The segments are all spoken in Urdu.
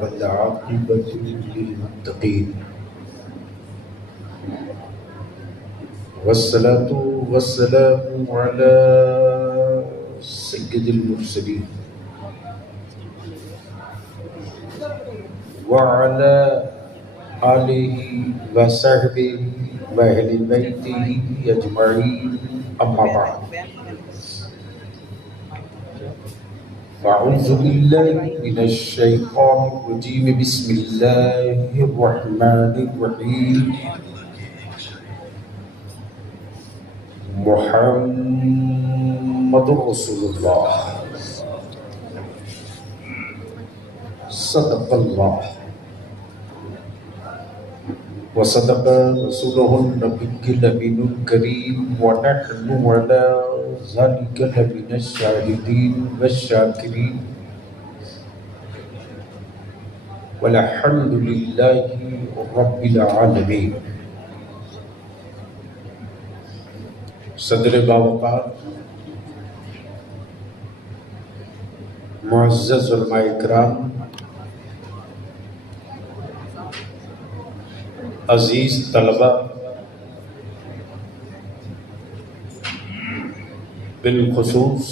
والعاقبة للمتقين والصلاة والسلام على سيد المرسلين وعلى آله وصحبه وأهل بيته أجمعين أما بعد أعوذ بالله من الشيطان الرجيم بسم الله الرحمن الرحيم محمد رسول الله صدق الله وصدق رسوله النبي الأمين الكريم ونحن على ذلك لمن الشاهدين والشاكرين والحمد لله رب العالمين. صدر باوقار معزز علماء اکرام، عزیز طلبہ، بالخصوص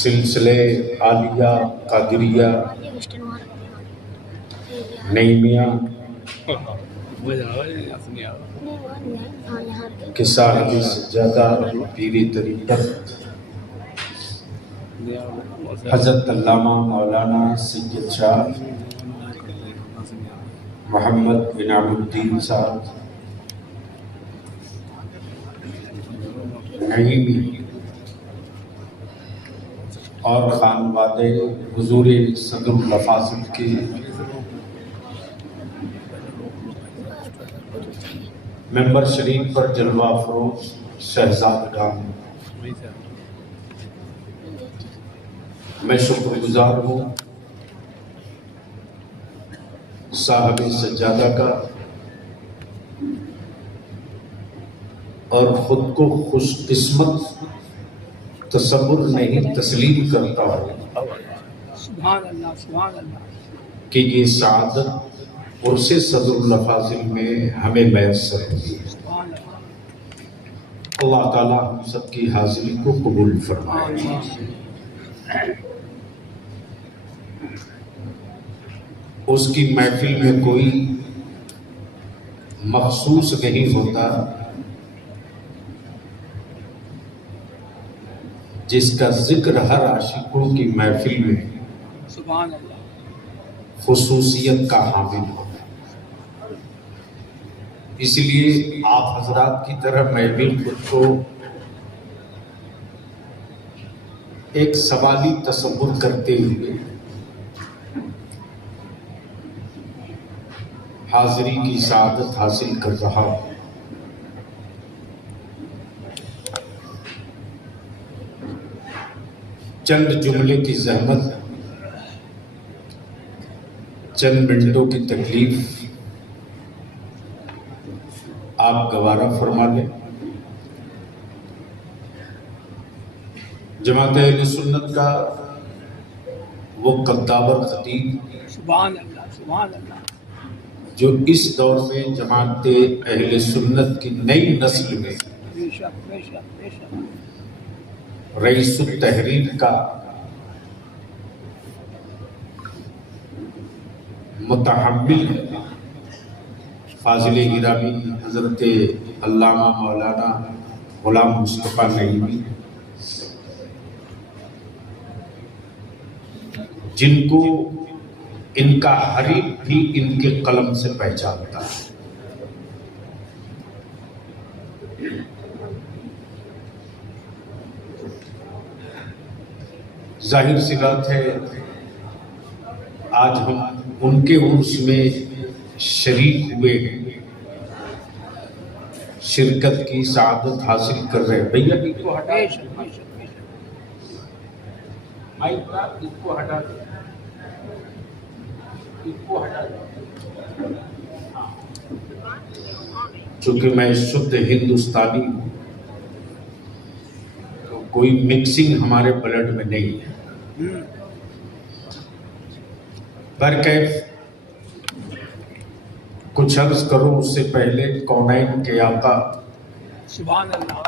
سلسلے عالیہ قادریہ نعیمیہ کے صاحب سجادہ پیری طریقت حضرت علامہ مولانا سید شاہ محمد انعام الدین صاحب نعیمی اور خانوادہ حضور صدر الافاضل کے ممبر شریف پر جلوہ افروز شہزادگان، میں شکر گزار ہوں صاحب سجادہ کا اور خود کو خوش قسمت تصور نہیں تسلیم کرتا ہوں کہ یہ سعادت عرص صدر الافاضل میں ہمیں میسر ہوئی. اللہ تعالیٰ ہم سب کی حاضری کو قبول فرمائے. اس کی محفل میں کوئی مخصوص نہیں ہوتا جس کا ذکر ہر عاشقوں کی محفل میں خصوصیت کا حامل ہو. اس لیے آپ حضرات کی طرح میں بھی خود کو ایک سوالی تصور کرتے ہوئے حاضری کی سعادت حاصل کر رہا ہوں. چند جملے کی زحمت، چند منٹوں کی تکلیف آپ گوارہ فرما لیں. جماعت اہل سنت کا وہ قدابر خطیب جو اس دور میں جماعت اہل سنت کی نئی نسل میں رئیس التحریر کا متحمل ہے، فاضل گرامی حضرت علامہ مولانا غلام مصطفیٰ نعیمی، جن کو ان کا حریف بھی ان کے قلم سے پہچانتا ہے. ظاہر سی بات ہے آج ہم ان کے عرس میں شریک ہوئے ہیں، شرکت کی سعادت حاصل کر رہے ہیں. بھیا اس کو ہٹا دیں، مائک کا اس کو ہٹا دیں، اس کو ہٹا دیں. چونکہ میں شدھ ہندوستانی ہوں تو کوئی مکسنگ ہمارے بلڈ میں نہیں ہے. برکیف کچھ عرض کروں اس سے پہلے کونین کے آقا سبحان اللہ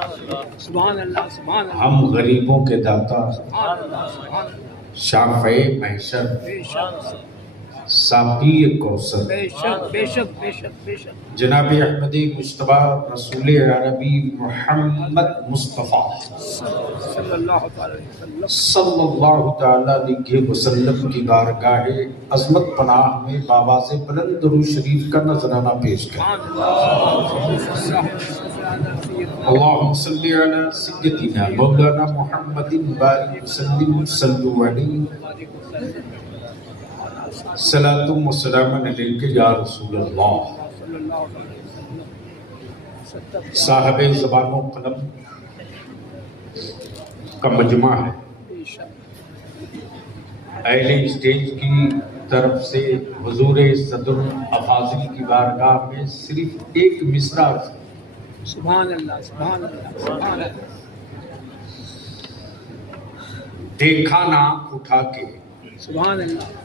سبحان اللہ سبحان اللہ ہم غریبوں کے داتا سبحان اللہ سبحان اللہ شافع محشر بے شک ساقی کوثر بے شک بے شک بے شک بے شک جناب احمدی مجتبیٰ رسول عربی محمد مصطفیٰ صلی اللہ تعالی علیہ وسلم صلی اللہ تعالیٰ علیہ وسلم کی بارگاہ عظمت پناہ میں بآواز بلند درود شریف کا نذرانہ پیش کریں. اللہم صلی علی سیدنا مولانا محمد بارک وسلم صلو علیہ صلاۃ و سلام علیک یا رسول اللہ. صاحب زبان و قلم کا مجمع ہے. اہل اسٹیج کی طرف سے حضور صدر افاضل کی بارگاہ میں صرف ایک مصرع سبحان اللہ سبحان اللہ سبحان اللہ. دیکھا نہ آنکھ اٹھا کے سبحان اللہ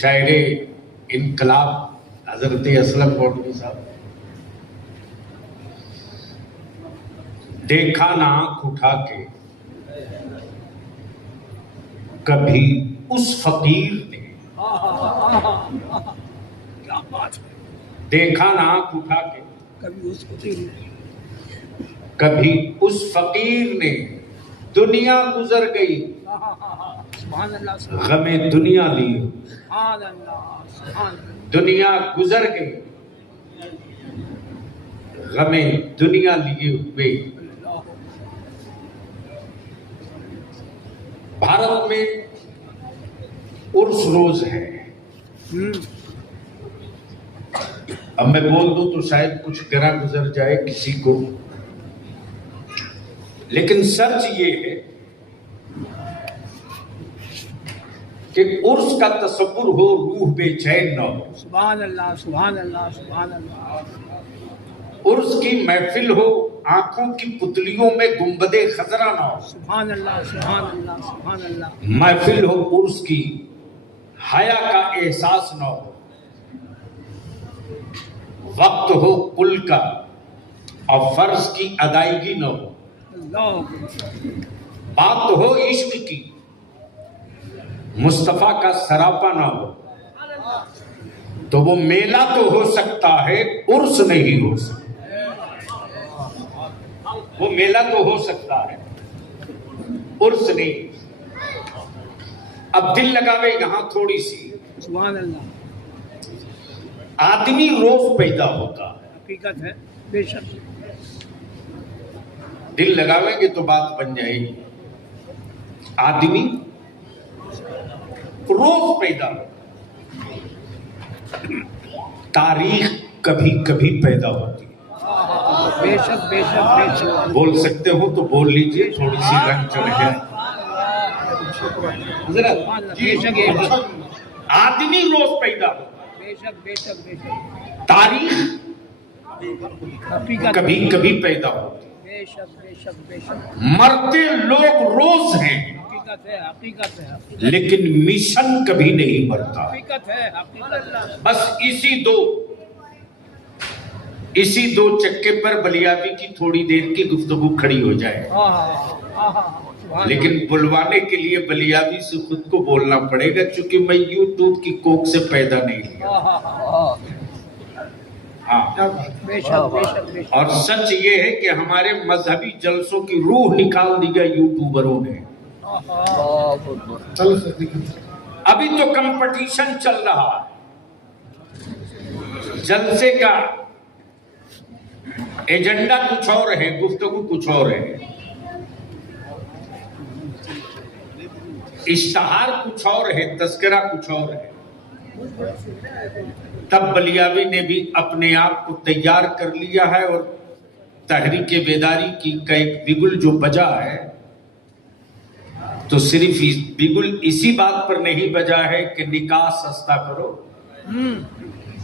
شاعر انقلاب حضرت اسلم کوٹلی صاحب. دیکھا نہ آنکھ اٹھا کے کبھی اس فقیر نے کیا بات ہے. دیکھا نہ آنکھ اٹھا کے کبھی اس فقیر نے کبھی اس فقیر نے دنیا گزر گئی سبحان اللہ سبحان غم دنیا لی اللہ سبحان اللہ. دنیا گزر گئی غم دنیا لیے ہوئے. بھارت میں عرس روز ہے. اب میں بول دوں تو شاید کچھ گرا گزر جائے کسی کو، لیکن سچ یہ ہے کہ عرس کا تصور ہو روح بے چین نہ ہو. سبحان اللہ سبحان اللہ سبحان اللہ. عرس کی محفل ہو آنکھوں کی پتلیوں میں گنبد خضرا نہ ہو. سبحان اللہ سبحان اللہ سبحان اللہ. محفل ہو عرس کی حیا کا احساس نہ ہو. وقت ہو کل کا اور فرض کی ادائیگی نہ ہو. اللہ بات ہو عشق کی مصطفیٰ کا سراپا نہ ہو تو وہ میلہ تو ہو سکتا ہے عرس نہیں ہو سکتا. وہ میلہ تو ہو سکتا ہے عرس نہیں. اب دل لگاوے یہاں تھوڑی سی. سبحان اللہ. آدمی روز پیدا ہوتا ہے. حقیقت ہے بے شک. دل لگاویں گے تو بات بن جائے گی. آدمی روز پیدا ہوتا. تاریخ کبھی کبھی پیدا ہوتی ہے. بے شک بے شک بے شک. بول سکتے ہو تو بول لیجئے، تھوڑی سی رنگ چڑھ جائے. بے شک بے شک آدمی روز پیدا ہوتا. بے شک بے شک بے شک. تاریخ حقیقت کبھی کبھی پیدا ہوتی. بے شک بے شک بے شک. مرتے لوگ روز ہیں حقیقت ہے حقیقت ہے حقیقت لیکن مشن کبھی نہیں مرتا. حقیقت ہے حقیقت. بس اسی دو چکے پر بلیابی کی تھوڑی دیر کی گفتگو کھڑی ہو جائے. لیکن بلوانے کے لیے بلیابی سے خود کو بولنا پڑے گا، چونکہ میں یوٹیوب کی کوک سے پیدا نہیں لیا. ہاں. بے شک بے شک بے شک. اور سچ یہ ہے کہ ہمارے مذہبی جلسوں کی روح نکال دی گئی یوٹیوبروں نے. ابھی تو کمپٹیشن چل رہا ہے. جلسے کا ایجنڈا کچھ اور ہے، گفتگو کچھ اور ہے، اشتہار کچھ اور ہے، تذکرہ کچھ اور ہے. تب بلیاوی نے بھی اپنے آپ کو تیار کر لیا ہے اور تحریک بیداری کی کا ایک بگل جو بجا ہے تو صرف بگل اسی بات پر نہیں بجا ہے کہ نکاح سستا کرو،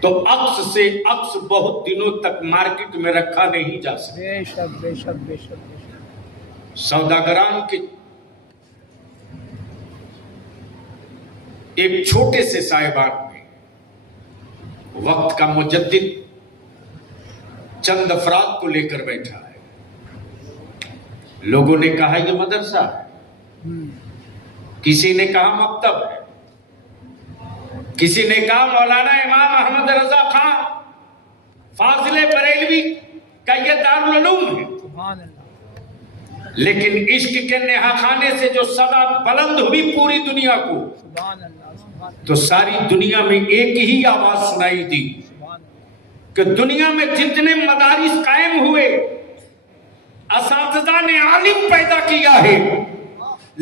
تو عکس سے عکس بہت دنوں تک مارکیٹ میں رکھا نہیں جا سکتا. بے شک بے شک بے شک بے شک. سوداگران کے ایک چھوٹے سے سائبان میں وقت کا مجدد چند افراد کو لے کر بیٹھا ہے. لوگوں نے کہا یہ مدرسہ ہے، کسی نے کہا مکتب ہے، کسی نے کہا مولانا امام احمد رضا خان فاضل بریلوی کا یہ دارالعلوم ہے. سبحان اللہ. لیکن عشق کے نہا خانے سے جو صدا بلند ہوئی پوری دنیا کو، سبحان اللہ. سبحان اللہ. تو ساری دنیا میں ایک ہی آواز سنائی دی سبحان اللہ. کہ دنیا میں جتنے مدارس قائم ہوئے اساتذہ نے عالم پیدا کیا ہے،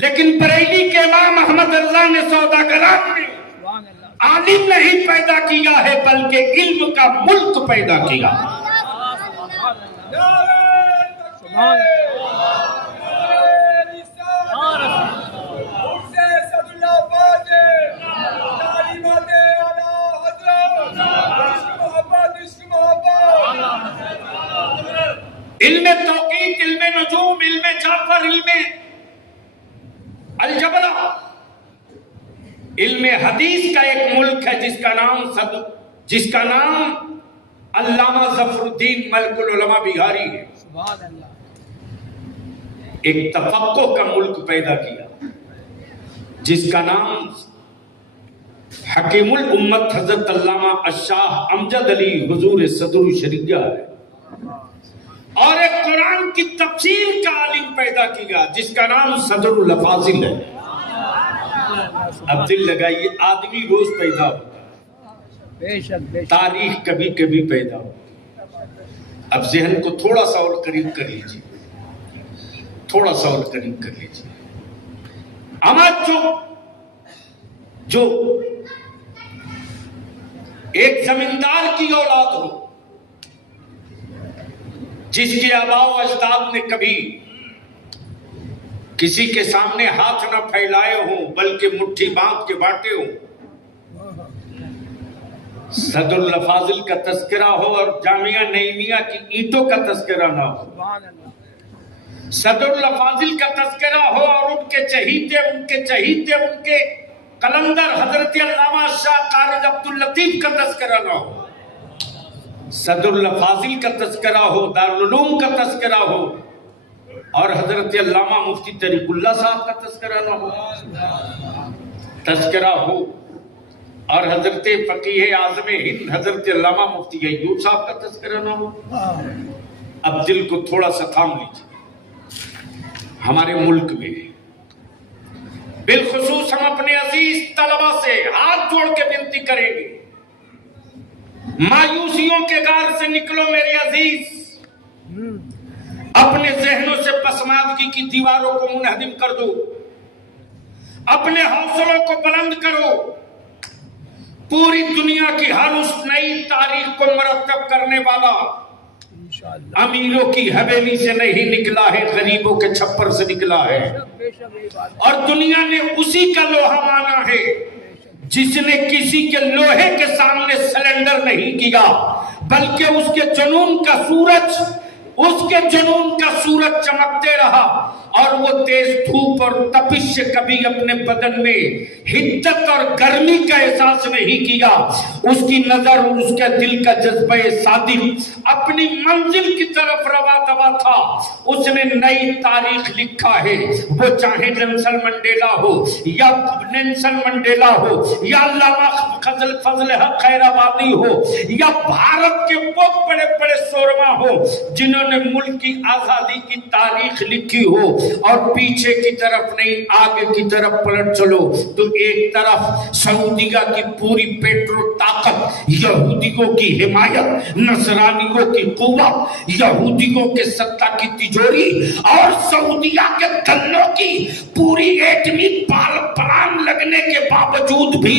لیکن بریلی کے امام احمد رضا نے سوداگران نے سبحان اللہ. عالم نہیں پیدا کیا ہے بلکہ علم کا ملک پیدا کیا. سبحان اللہ. علم توقیت، علم نجوم، علم جعفر، علم الجبرہ، علم حدیث کا ایک ملک ہے جس کا نام علامہ ظفر الدین ملک العلماء بہاری ہے. سبحان اللہ. ایک تفقہ کا ملک پیدا کیا جس کا نام حکیم الامت حضرت علامہ الشاہ امجد علی حضور صدر الشریعہ ہے. اور ایک قرآن کی تفسیر کا عالم پیدا کیا جس کا نام صدر الافاضل ہے. اب دل لگائیے، آدمی روز پیدا ہوتا ہے، بے شک بے شک. تاریخ کبھی کبھی پیدا ہوتی ہے. اب ذہن کو تھوڑا سا اور قریب کر لیجیے، تھوڑا سا اور قریب کر لیجیے. آج جو ایک زمیندار کی اولاد ہو، جس کے آباء و اجداد نے کبھی کسی کے سامنے ہاتھ نہ پھیلائے ہوں بلکہ مٹھی باندھ کے بانٹے ہوں، صدر الافاضل کا تذکرہ ہو اور جامعہ نعیمیہ کی اینٹوں کا تذکرہ نہ ہو، سبحان اللہ. صدر الافاضل کا تذکرہ ہو اور ان کے چہیتے ان کے قلندر حضرت علامہ شاہ قاری عبداللطیف کا تذکرہ نہ ہو، صدر الافاضل کا تذکرہ ہو، دارالعلوم کا تذکرہ ہو، اور حضرت علامہ مفتی طریق اللہ صاحب کا تذکرہ نہ ہو، تذکرہ ہو اور حضرت فقیہ اعظم ہند حضرت علامہ مفتی ایوب صاحب کا تذکرہ نہ ہو. اب دل کو تھوڑا سا تھام لیجیے. ہمارے ملک میں بالخصوص ہم اپنے عزیز طلبہ سے ہاتھ جوڑ کے بنتی کریں گے، مایوسیوں کے غار سے نکلو میرے عزیز. اپنے ذہنوں سے پسماندگی کی دیواروں کو منہدم کر دو، اپنے حوصلوں کو بلند کرو. پوری دنیا کی ہر اس نئی تاریخ کو مرتب کرنے والا امیروں کی حویلی سے نہیں نکلا ہے، غریبوں کے چھپر سے نکلا ہے. اور دنیا نے اسی کا لوہا مانا ہے جس نے کسی کے لوہے کے سامنے سلنڈر نہیں کیا بلکہ اس کے جنون کا سورج چمکتے رہا اور وہ تیز دھوپ اور تپش سے کبھی اپنے بدن میں حدت اور گرمی کا احساس نہیں کیا. اس کی نظر اور اس کے دل کا جذبہ صادق اپنی منزل کی طرف روا دوا تھا. اس نے نئی تاریخ لکھا ہے، وہ چاہے نیلسن منڈیلا ہو یا علامہ فضل حق خیرآبادی ہو یا بھارت کے وہ بڑے بڑے سورما ہو جنہوں نے ملک کی آزادی کی تاریخ لکھی ہو. اور پیچھے کی طرف نہیں آگے کی طرف پلٹ چلو تو ایک طرف سعودیہ کی پوری پیٹرو طاقت، یہودیوں کی حمایت، نصرانیوں کی قوت، یہودیوں کے ستہ کی تجوری اور سعودیہ کے دلوں کی پوری ایٹمی پلان لگنے کے باوجود بھی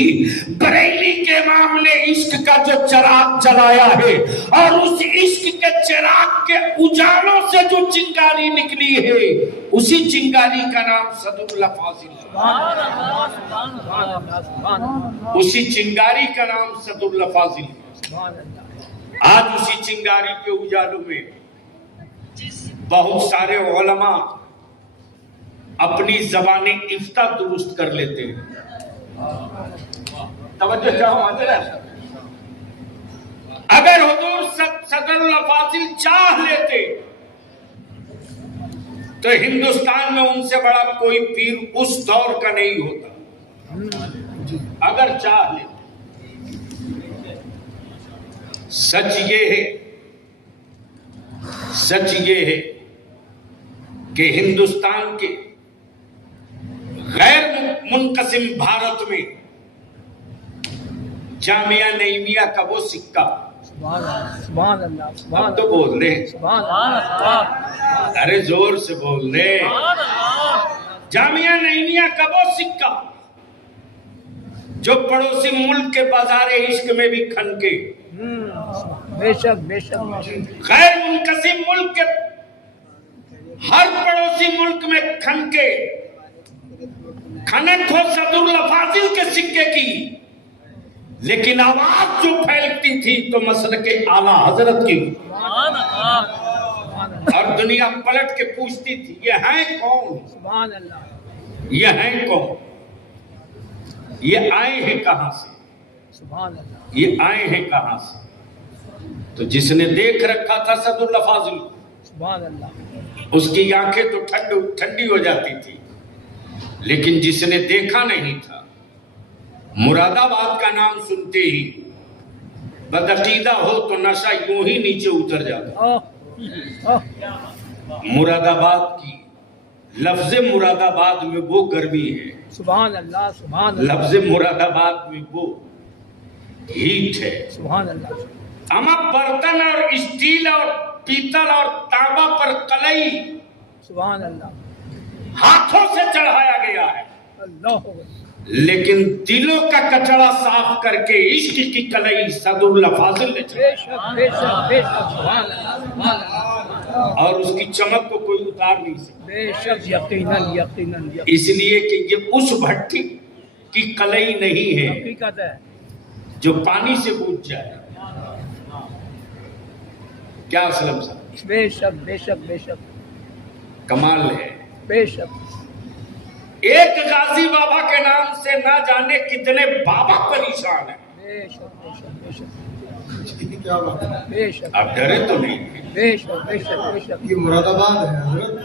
بریلی کے امام نے عشق کا جو چراغ جلایا ہے اور اس عشق کے چراغ کے اجالوں سے جو چنگاری نکلی ہے اسی چنگاری کا نام صدر الافاضل ہے. اسی چنگاری کا نام صدر الافاضل ہے. سبحان اللہ آج اسی چنگاری کے اجالوں میں بہت سارے علماء اپنی زبان افتاء درست کر لیتے ہیں. توجہ چاہو حضرت، اگر حضور صدر الافاضل چاہ لیتے تو ہندوستان میں ان سے بڑا کوئی پیر اس دور کا نہیں ہوتا. اگر چاہ لیتے. سچ یہ ہے کہ ہندوستان کے غیر منقسم بھارت میں جامعہ نعیمیہ کا وہ سکہ، سبحان اللہ اب تو بول دے، سبحان اللہ ارے زور سے بول دے، جامعہ نعیمیہ کا وہ سکہ جو پڑوسی ملک کے بازار عشق میں بھی کھنکے، بے شک بے شک غیر منقسم ملک کے ہر پڑوسی ملک میں کھنکے، کھنک ہو صدر الافاضل کے سکے کی، لیکن آواز جو پھیلتی تھی تو مسلک اعلیٰ حضرت کی، اور دنیا پلٹ کے پوچھتی تھی یہ ہیں کون، سبحان اللہ یہ ہیں کون، یہ آئے ہیں کہاں سے، سبحان اللہ یہ آئے ہیں کہاں سے. تو جس نے دیکھ رکھا تھا صدر الافاضل، سبحان اللہ اس کی آنکھیں تو ٹھنڈی ہو جاتی تھی، لیکن جس نے دیکھا نہیں تھا مراد آباد کا نام سنتے ہی بدعقیدہ ہو تو نشہ یوں ہی نیچے اتر جاتا. مراد آباد کی لفظ مراد آباد میں وہ گرمی ہے، سبحان اللہ سبحان اللہ لفظ مراد آباد میں وہ ہیٹ ہے. سبحان اللہ اما برتن اور اسٹیل اور پیتل اور تانبا پر کلئی سبحان اللہ ہاتھوں سے چڑھایا گیا ہے، اللہ لیکن دلوں کا کچڑا صاف کر کے عشق کی کلئی صدر الافاضل نے بے چڑھائی، شک بے شک بے شک سبحان اللہ سبحان اللہ اور اس کی چمک کو کوئی اتار نہیں سکتا. بے شک یقیناً یقیناً اس لیے کہ یہ اس بھٹی کی کلئی نہیں ہے حقیقت ہے. جو پانی سے بوجھ جائے. کیا اسلم صاحب، بے شک بے شک بے شک کمال ہے. بے شک ایک غازی بابا کے نام سے نہ جانے کتنے بابا پریشان ہیں. بے شک بے شک بے شک کیا بات ہے؟ بے شک اب ڈرے تو نہیں ہیں. بے شک بے شک بے شک یہ مراد آباد ہے حضرت،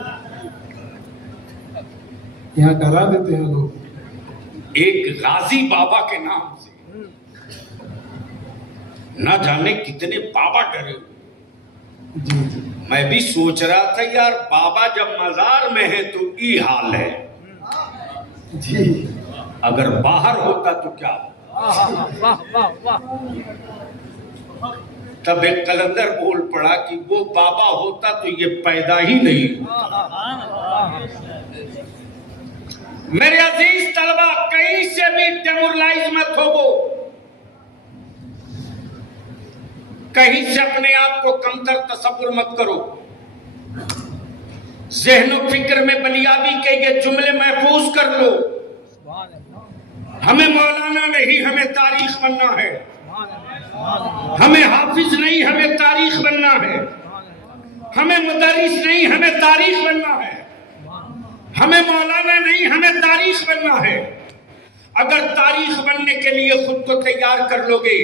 یہاں ڈرا دیتے ہیں لوگ. ایک غازی بابا کے نام سے نہ جانے کتنے بابا ڈرے ہوئے. جی جی میں بھی سوچ رہا تھا یار بابا جب مزار میں ہے تو یہ حال ہے، جی اگر باہر ہوتا تو کیا ہوتا. واہ واہ واہ تب ایک قلندر بول پڑا کہ وہ بابا ہوتا تو یہ پیدا ہی نہیں ہوتا. میرے عزیز طلبہ، کہیں سے بھی ڈیمورلائز مت ہو، کہیں سے اپنے آپ کو کمتر تصور مت کرو. ذہن و فکر میں بلیابی کے یہ جملے محفوظ کر لو. سبحان اللہ ہمیں مولانا نہیں، ہمیں تاریخ بننا ہے. سبحان اللہ ہمیں حافظ نہیں، ہمیں تاریخ بننا ہے. ہمیں مدرس نہیں، ہمیں تاریخ بننا ہے. ہمیں مولانا نہیں، ہمیں تاریخ بننا ہے. اگر تاریخ بننے کے لیے خود کو تیار کر لو گے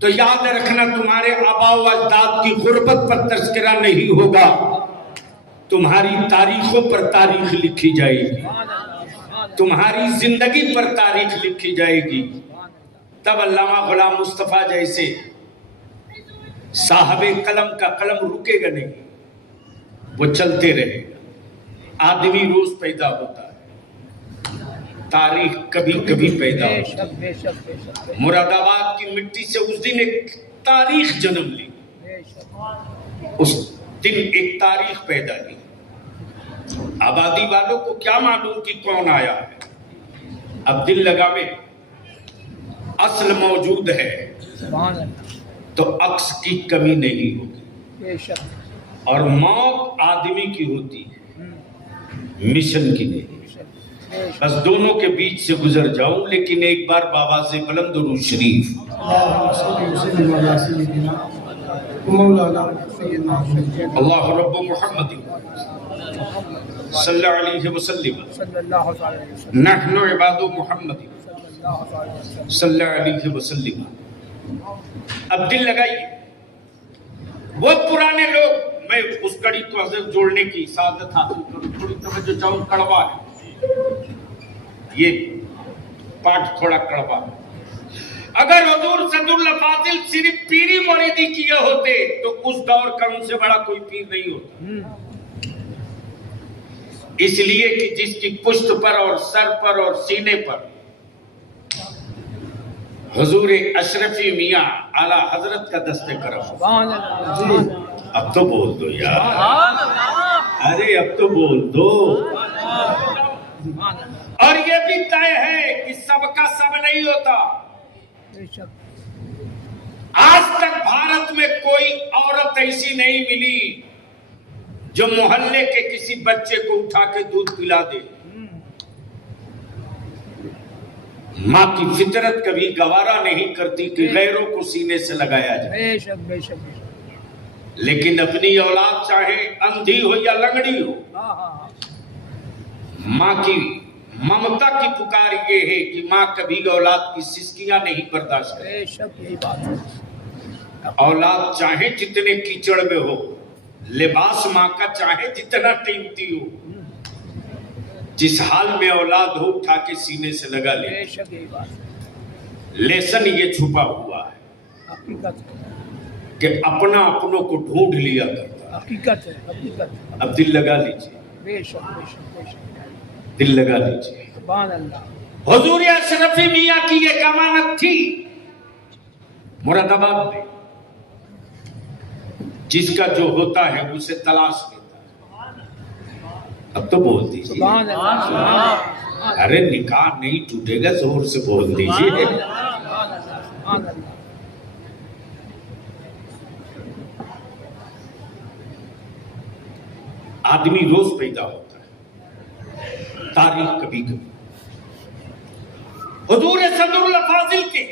تو یاد رکھنا تمہارے آباء و اجداد کی غربت پر تذکرہ نہیں ہوگا، تمہاری تاریخوں پر تاریخ لکھی جائے گی، تمہاری زندگی پر تاریخ لکھی جائے گی. تب علامہ غلام مصطفیٰ جیسے صاحب قلم کا قلم رکے گا نہیں، وہ چلتے رہے گا. آدمی روز پیدا ہوتا ہے، تاریخ کبھی کبھی پیدا بے ہوتی ہے. شک بے شک بے شک مراد آباد کی مٹی سے اس دن ایک تاریخ جنم لی، بے شک اس دن ایک تاریخ پیدا لی. آبادی والوں کو کیا معلوم کہ کون آیا ہے. اب دل لگا میں اصل موجود ہے سبحان اللہ تو عکس کی کمی نہیں ہوگی. بے شک اور موت آدمی کی ہوتی ہے، مشن کی نہیں. بس دونوں کے بیچ سے گزر جاؤں، لیکن ایک بار بآواز بلند درود شریف اللہ رب محمد صلی اللہ علیہ وسلم نحن عباد محمد صلی اللہ علیہ وسلم. اب دل لگائیے، بہت پرانے لوگ، میں اس کڑی کو حضرت جوڑنے کی سعادت حاصل کروں، تھوڑی توجہ چاہوں، کڑوا ہے یہ پاٹ، تھوڑا کڑوا ہے. اگر حضور صدر الفاضل صرف پیری مریدی کیے ہوتے تو اس دور کا ان سے بڑا کوئی پیر نہیں ہوتا. اس لیے کہ جس کی پشت پر اور سر پر اور سینے پر حضور اشرفی میاں اعلی حضرت کا دست کرم. اب تو بول دو یار، ارے اب تو بول دو. اور یہ بھی طے ہے کہ سب کا سب نہیں ہوتا. آج تک بھارت میں کوئی عورت ایسی نہیں ملی جو محلے کے کسی بچے کو اٹھا کے دودھ پلا دے. ماں کی فطرت کبھی گوارا نہیں کرتی کہ غیروں کو سینے سے لگایا جائے. لیکن اپنی اولاد چاہے اندھی ہو یا لنگڑی ہو، ماں کی ممتا کی پکار یہ ہے کہ ماں کبھی اولاد کی سسکیاں نہیں برداشت کرے. اولاد چاہے جتنے کیچڑ میں ہو، لباس ماں کا چاہے جتنا قیمتی ہو، جس حال میں اولاد ہو اٹھا کے سینے سے لگا لے. لیسن یہ چھپا ہوا ہے کہ اپنا اپنوں کو ڈھونڈ لیا کرتا. حقیقت ہے. اب دل لگا لیجیے، دل لگا لیجیے. حضور اشرفی میاں کی ایک امانت تھی مراد آباد میں، جس کا جو ہوتا ہے اسے تلاش لیتا ہے. اب تو بول دیجیے، ارے نکاح نہیں ٹوٹے گا، زور سے بول دیجیے. آدمی روز پیدا ہوتا ہے، تاریخ کبھی کبھی. حضور صدر الفاضل کے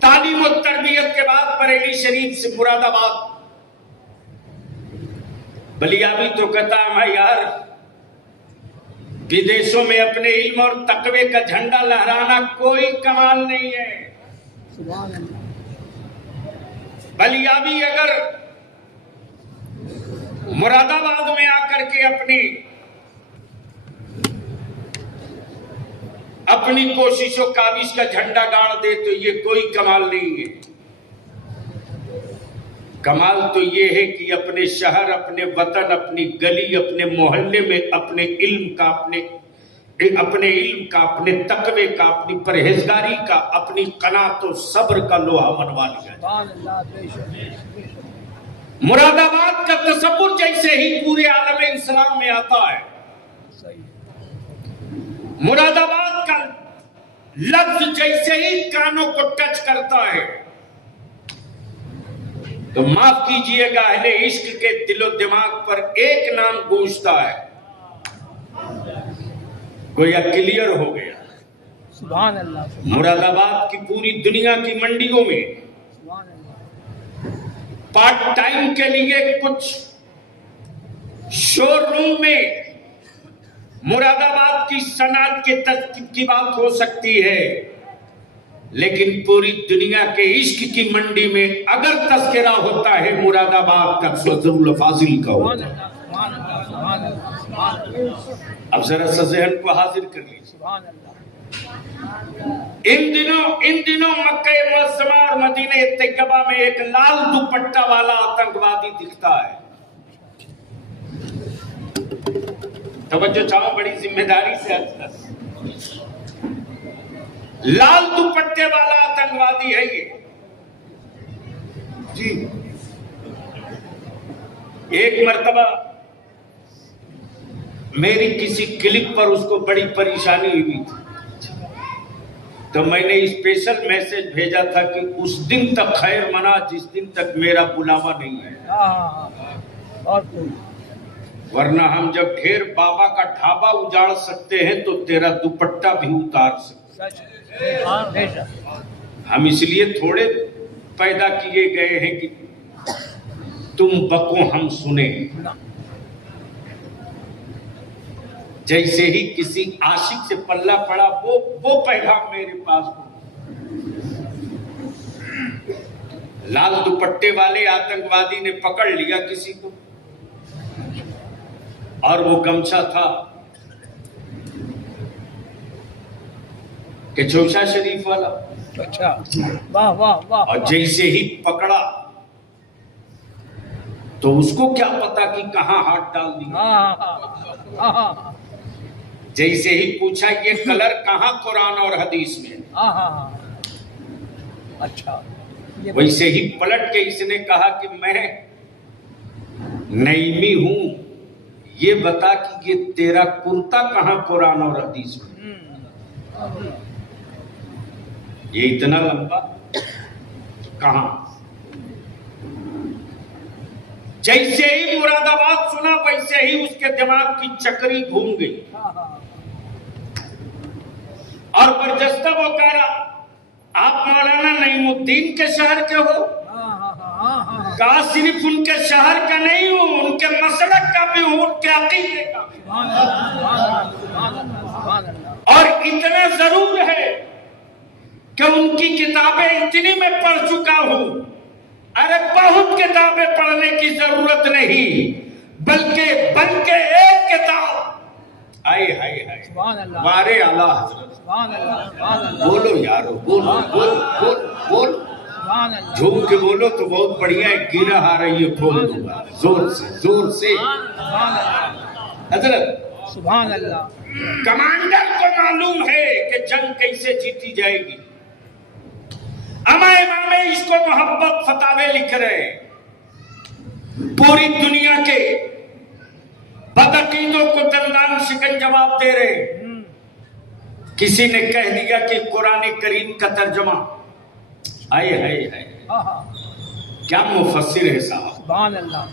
تعلیم و تربیت کے بعد بریلی شریف سے مراد آباد، بلیابی تو کہتا ہے یار بدیشوں میں اپنے علم اور تقوی کا جھنڈا لہرانا کوئی کمال نہیں ہے. بلیابی اگر مراد آباد میں آ کر کے اپنی کوشش و کاوش کا جھنڈا گاڑ دے تو یہ کوئی کمال نہیں ہے. کمال تو یہ ہے کہ اپنے شہر، اپنے وطن، اپنی گلی، اپنے محلے میں اپنے علم کا، اپنے تقوی کا، اپنی پرہیزگاری کا، اپنی قناعت و صبر کا لوہا منوا لیا. مراد آباد کا تصور جیسے ہی پورے عالم اسلام میں آتا ہے، مراد آباد کا لفظ جیسے ہی کانوں کو ٹچ کرتا ہے تو معاف کیجئے گا اہل عشق کے دل و دماغ پر ایک نام گونجتا ہے، گویا کلیئر ہو گیا. سبحان اللہ. مراد آباد کی پوری دنیا کی منڈیوں میں پارٹ ٹائم کے لیے کچھ شو روم میں مراد آباد کی صنعت کے ترتیب کی بات ہو سکتی ہے، لیکن پوری دنیا کے عشق کی منڈی میں اگر تذکرہ ہوتا ہے مراد آباد کا صدر الفاضل کا ہوتا ہے. اب ذرا سا ذہن کو حاضر کر لیجیے. ان دنوں مکہ معظمہ اور مدینہ طیبہ میں ایک لال دوپٹہ والا آتنکوادی دکھتا ہے. توجہ چاہو، بڑی ذمہ داری سے لال دوپٹے والا آتنکوادی ہے یہ جی. ایک مرتبہ میری کسی کلپ پر اس کو بڑی پریشانی ہوئی تھی تو میں نے اسپیشل میسج بھیجا تھا کہ اس دن تک خیر منا جس دن تک میرا بلاوا نہیں ہے. ورنہ ہم جب ڈھیر بابا کا ڈھابا اجاڑ سکتے ہیں تو تیرا دوپٹہ بھی اتار سکتے ہیں۔ ہم اس لیے تھوڑے پیدا کیے گئے ہیں کہ تم بکو ہم سنیں۔ جیسے ہی کسی عاشق سے پلہ پڑا وہ پیغام میرے پاس ہو۔ لال دوپٹے والے آتنکوادی نے پکڑ لیا کسی کو، اور وہ گمچھا تھا کہ چوشا شریف والا۔ اچھا، واہ واہ واہ۔ اور جیسے ہی پکڑا تو اس کو کیا پتا کہ کہاں ہاتھ ڈال دیا۔ جیسے ہی پوچھا یہ کلر کہاں قرآن اور حدیث میں، اچھا، ویسے ہی پلٹ کے اس نے کہا کہ میں نعیمی ہوں، یہ بتا کہ یہ تیرا کرتا کہاں قرآن اور حدیث میں۔ یہ اتنا لمبا کہاں؟ جیسے ہی مراد آباد سنا ویسے ہی اس کے دماغ کی چکری گھوم گئی، اور برجستہ وہ کہہ رہا آپ مولانا نعیم الدین کے شہر کے ہو؟ کہا صرف ان کے شہر کا نہیں ہوں، ان کے مسلک کا بھی ہوں، ان کے عقیدے کا بھی۔ اور اتنا ضرور ہے کہ ان کی کتابیں اتنی میں پڑھ چکا ہوں، ارے بہت کتابیں پڑھنے کی ضرورت نہیں، بلکہ ایک کتاب، آئے ہائے ہائے وارے اعلیٰ حضرت، بولو یارو، بولو بولو بولو، جھوم کے بولو تو بہت بڑھیا ہے، گیرہ آ رہی ہے کھول دوں گا زور سے زور سے۔ حضرت سبحان اللہ، کمانڈر کو معلوم ہے کہ جنگ کیسے جیتی جائے گی، اما امام عشق و محبت فتاوے لکھ رہے ہیں، پوری دنیا کے بدعقیدوں کو دندان شکن جواب دے رہے ہیں۔ کسی نے کہہ دیا کہ قرآن کریم کا ترجمہ، آئے ہائے ہائے کیا مفسر ہے صاحب، سبحان اللہ،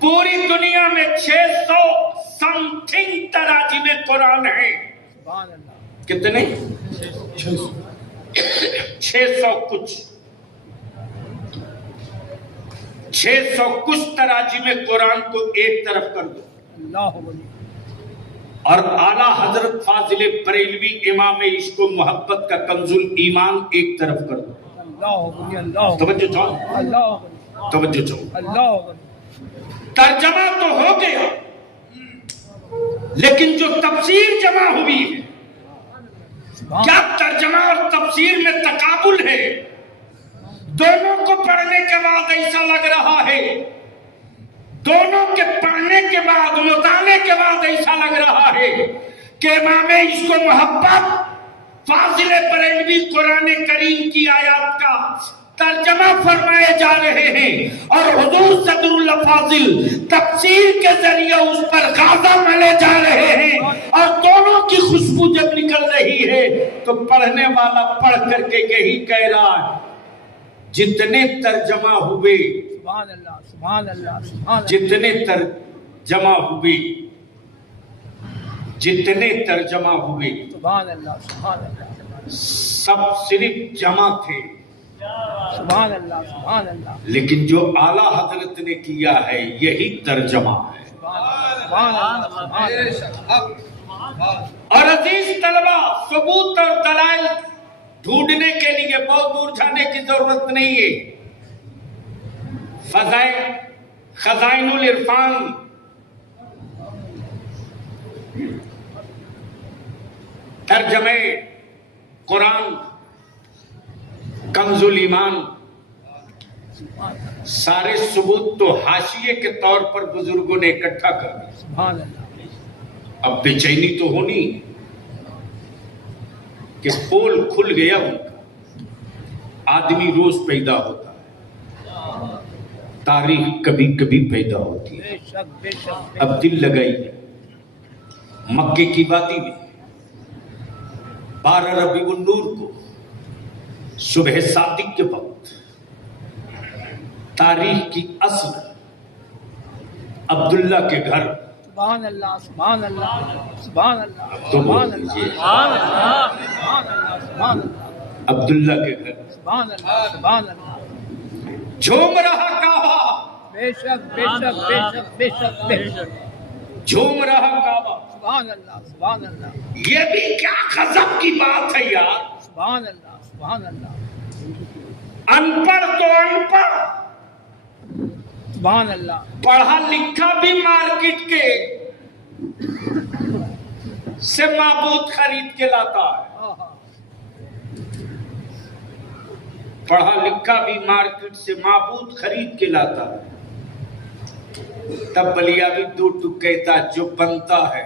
پوری دنیا میں 600 سم تھنگ تراجم قرآن ہیں۔ سبحان اللہ، کتنے؟ 600 کچھ، 600 کچھ تراجم قرآن کو ایک طرف کر دو، اللہ ولی، اور اعلیٰ حضرت فاضل بریلوی امام عشق و محبت کا کنز الایمان ایک طرف کر دو۔ اللہ ولی، اللہ توجہ چاہو، اللہ ولی، توجہ چاہو۔ اللہ ولی، ترجمہ تو ہو گیا، لیکن جو تفسیر جمع ہوئی ہے، کیا ترجمہ اور تفسیر میں تقابل ہے؟ دونوں کو پڑھنے کے بعد ایسا لگ رہا ہے، دونوں کے پڑھنے کے بعد مطالعے کے بعد ایسا لگ رہا ہے کہ امام عشق و محبت فاضل بریلوی قرآن کریم کی آیات کا ترجمہ فرمائے جا رہے ہیں، اور حضور صدر اللہ فاضل تفسیر کے ذریعے اس پر غازہ ملے جا رہے ہیں، اور دونوں کی خوشبو جب نکل رہی ہے تو پڑھنے والا پڑھ کر کے یہی کہہ رہا ہے جتنے ترجمہ ہوئے، سبحان اللہ، سبحان اللہ، سبحان اللہ، جتنے ترجمہ ہوئے، جتنے ترجمہ ہوئے سبحان اللہ، سبحان اللہ، سب صرف جمع تھے، سبحان اللہ، سبحان اللہ، لیکن جو اعلیٰ حضرت نے کیا ہے یہی ترجمہ ہے۔ سبحان اللہ، سبحان اللہ، اور عزیز طلبہ، ثبوت اور دلائل ڈھونڈنے کے لیے بہت دور جانے کی ضرورت نہیں ہے۔ خزائن العرفان ترجمہ قرآن، کنز الایمان، سارے ثبوت تو حاشیے کے طور پر بزرگوں نے اکٹھا کر دیا۔ سبحان اللہ، اب بے چینی تو ہونی کہ پول کھل گیا ان کا، آدمی روز پیدا ہوتا ہے، تاریخ کبھی کبھی پیدا ہوتی ہے۔ بے شک، بے شک، اب دل لگائیے، مکے کی وادی میں 12 ربیع النور کو صبح صادق کے وقت تاریخ کی اصل عبداللہ کے گھر سبحان اللہ سبحان اللہ سبحان اللہ تو سبحان اللہ سبحان اللہ سبحان اللہ سبحان اللہ عبداللہ کے گھر سبحان اللہ سبحان اللہ جھوم رہا کعبہ، بے شک بے شک بے شک بے شک بے شک جھوم رہا کعبہ۔ سبحان اللہ سبحان اللہ یہ بھی کیا غضب کی بات ہے یار، سبحان اللہ سبحان اللہ ان پڑھ تو ان پڑھ، سبحان اللہ پڑھا لکھا بھی مارکیٹ کے سے معبود خرید کے لاتا ہے، پڑھا لکھا بھی مارکیٹ سے معبود خرید کے لاتا ہے۔ تب بلیا بھی دو ٹک کہتا جو بنتا ہے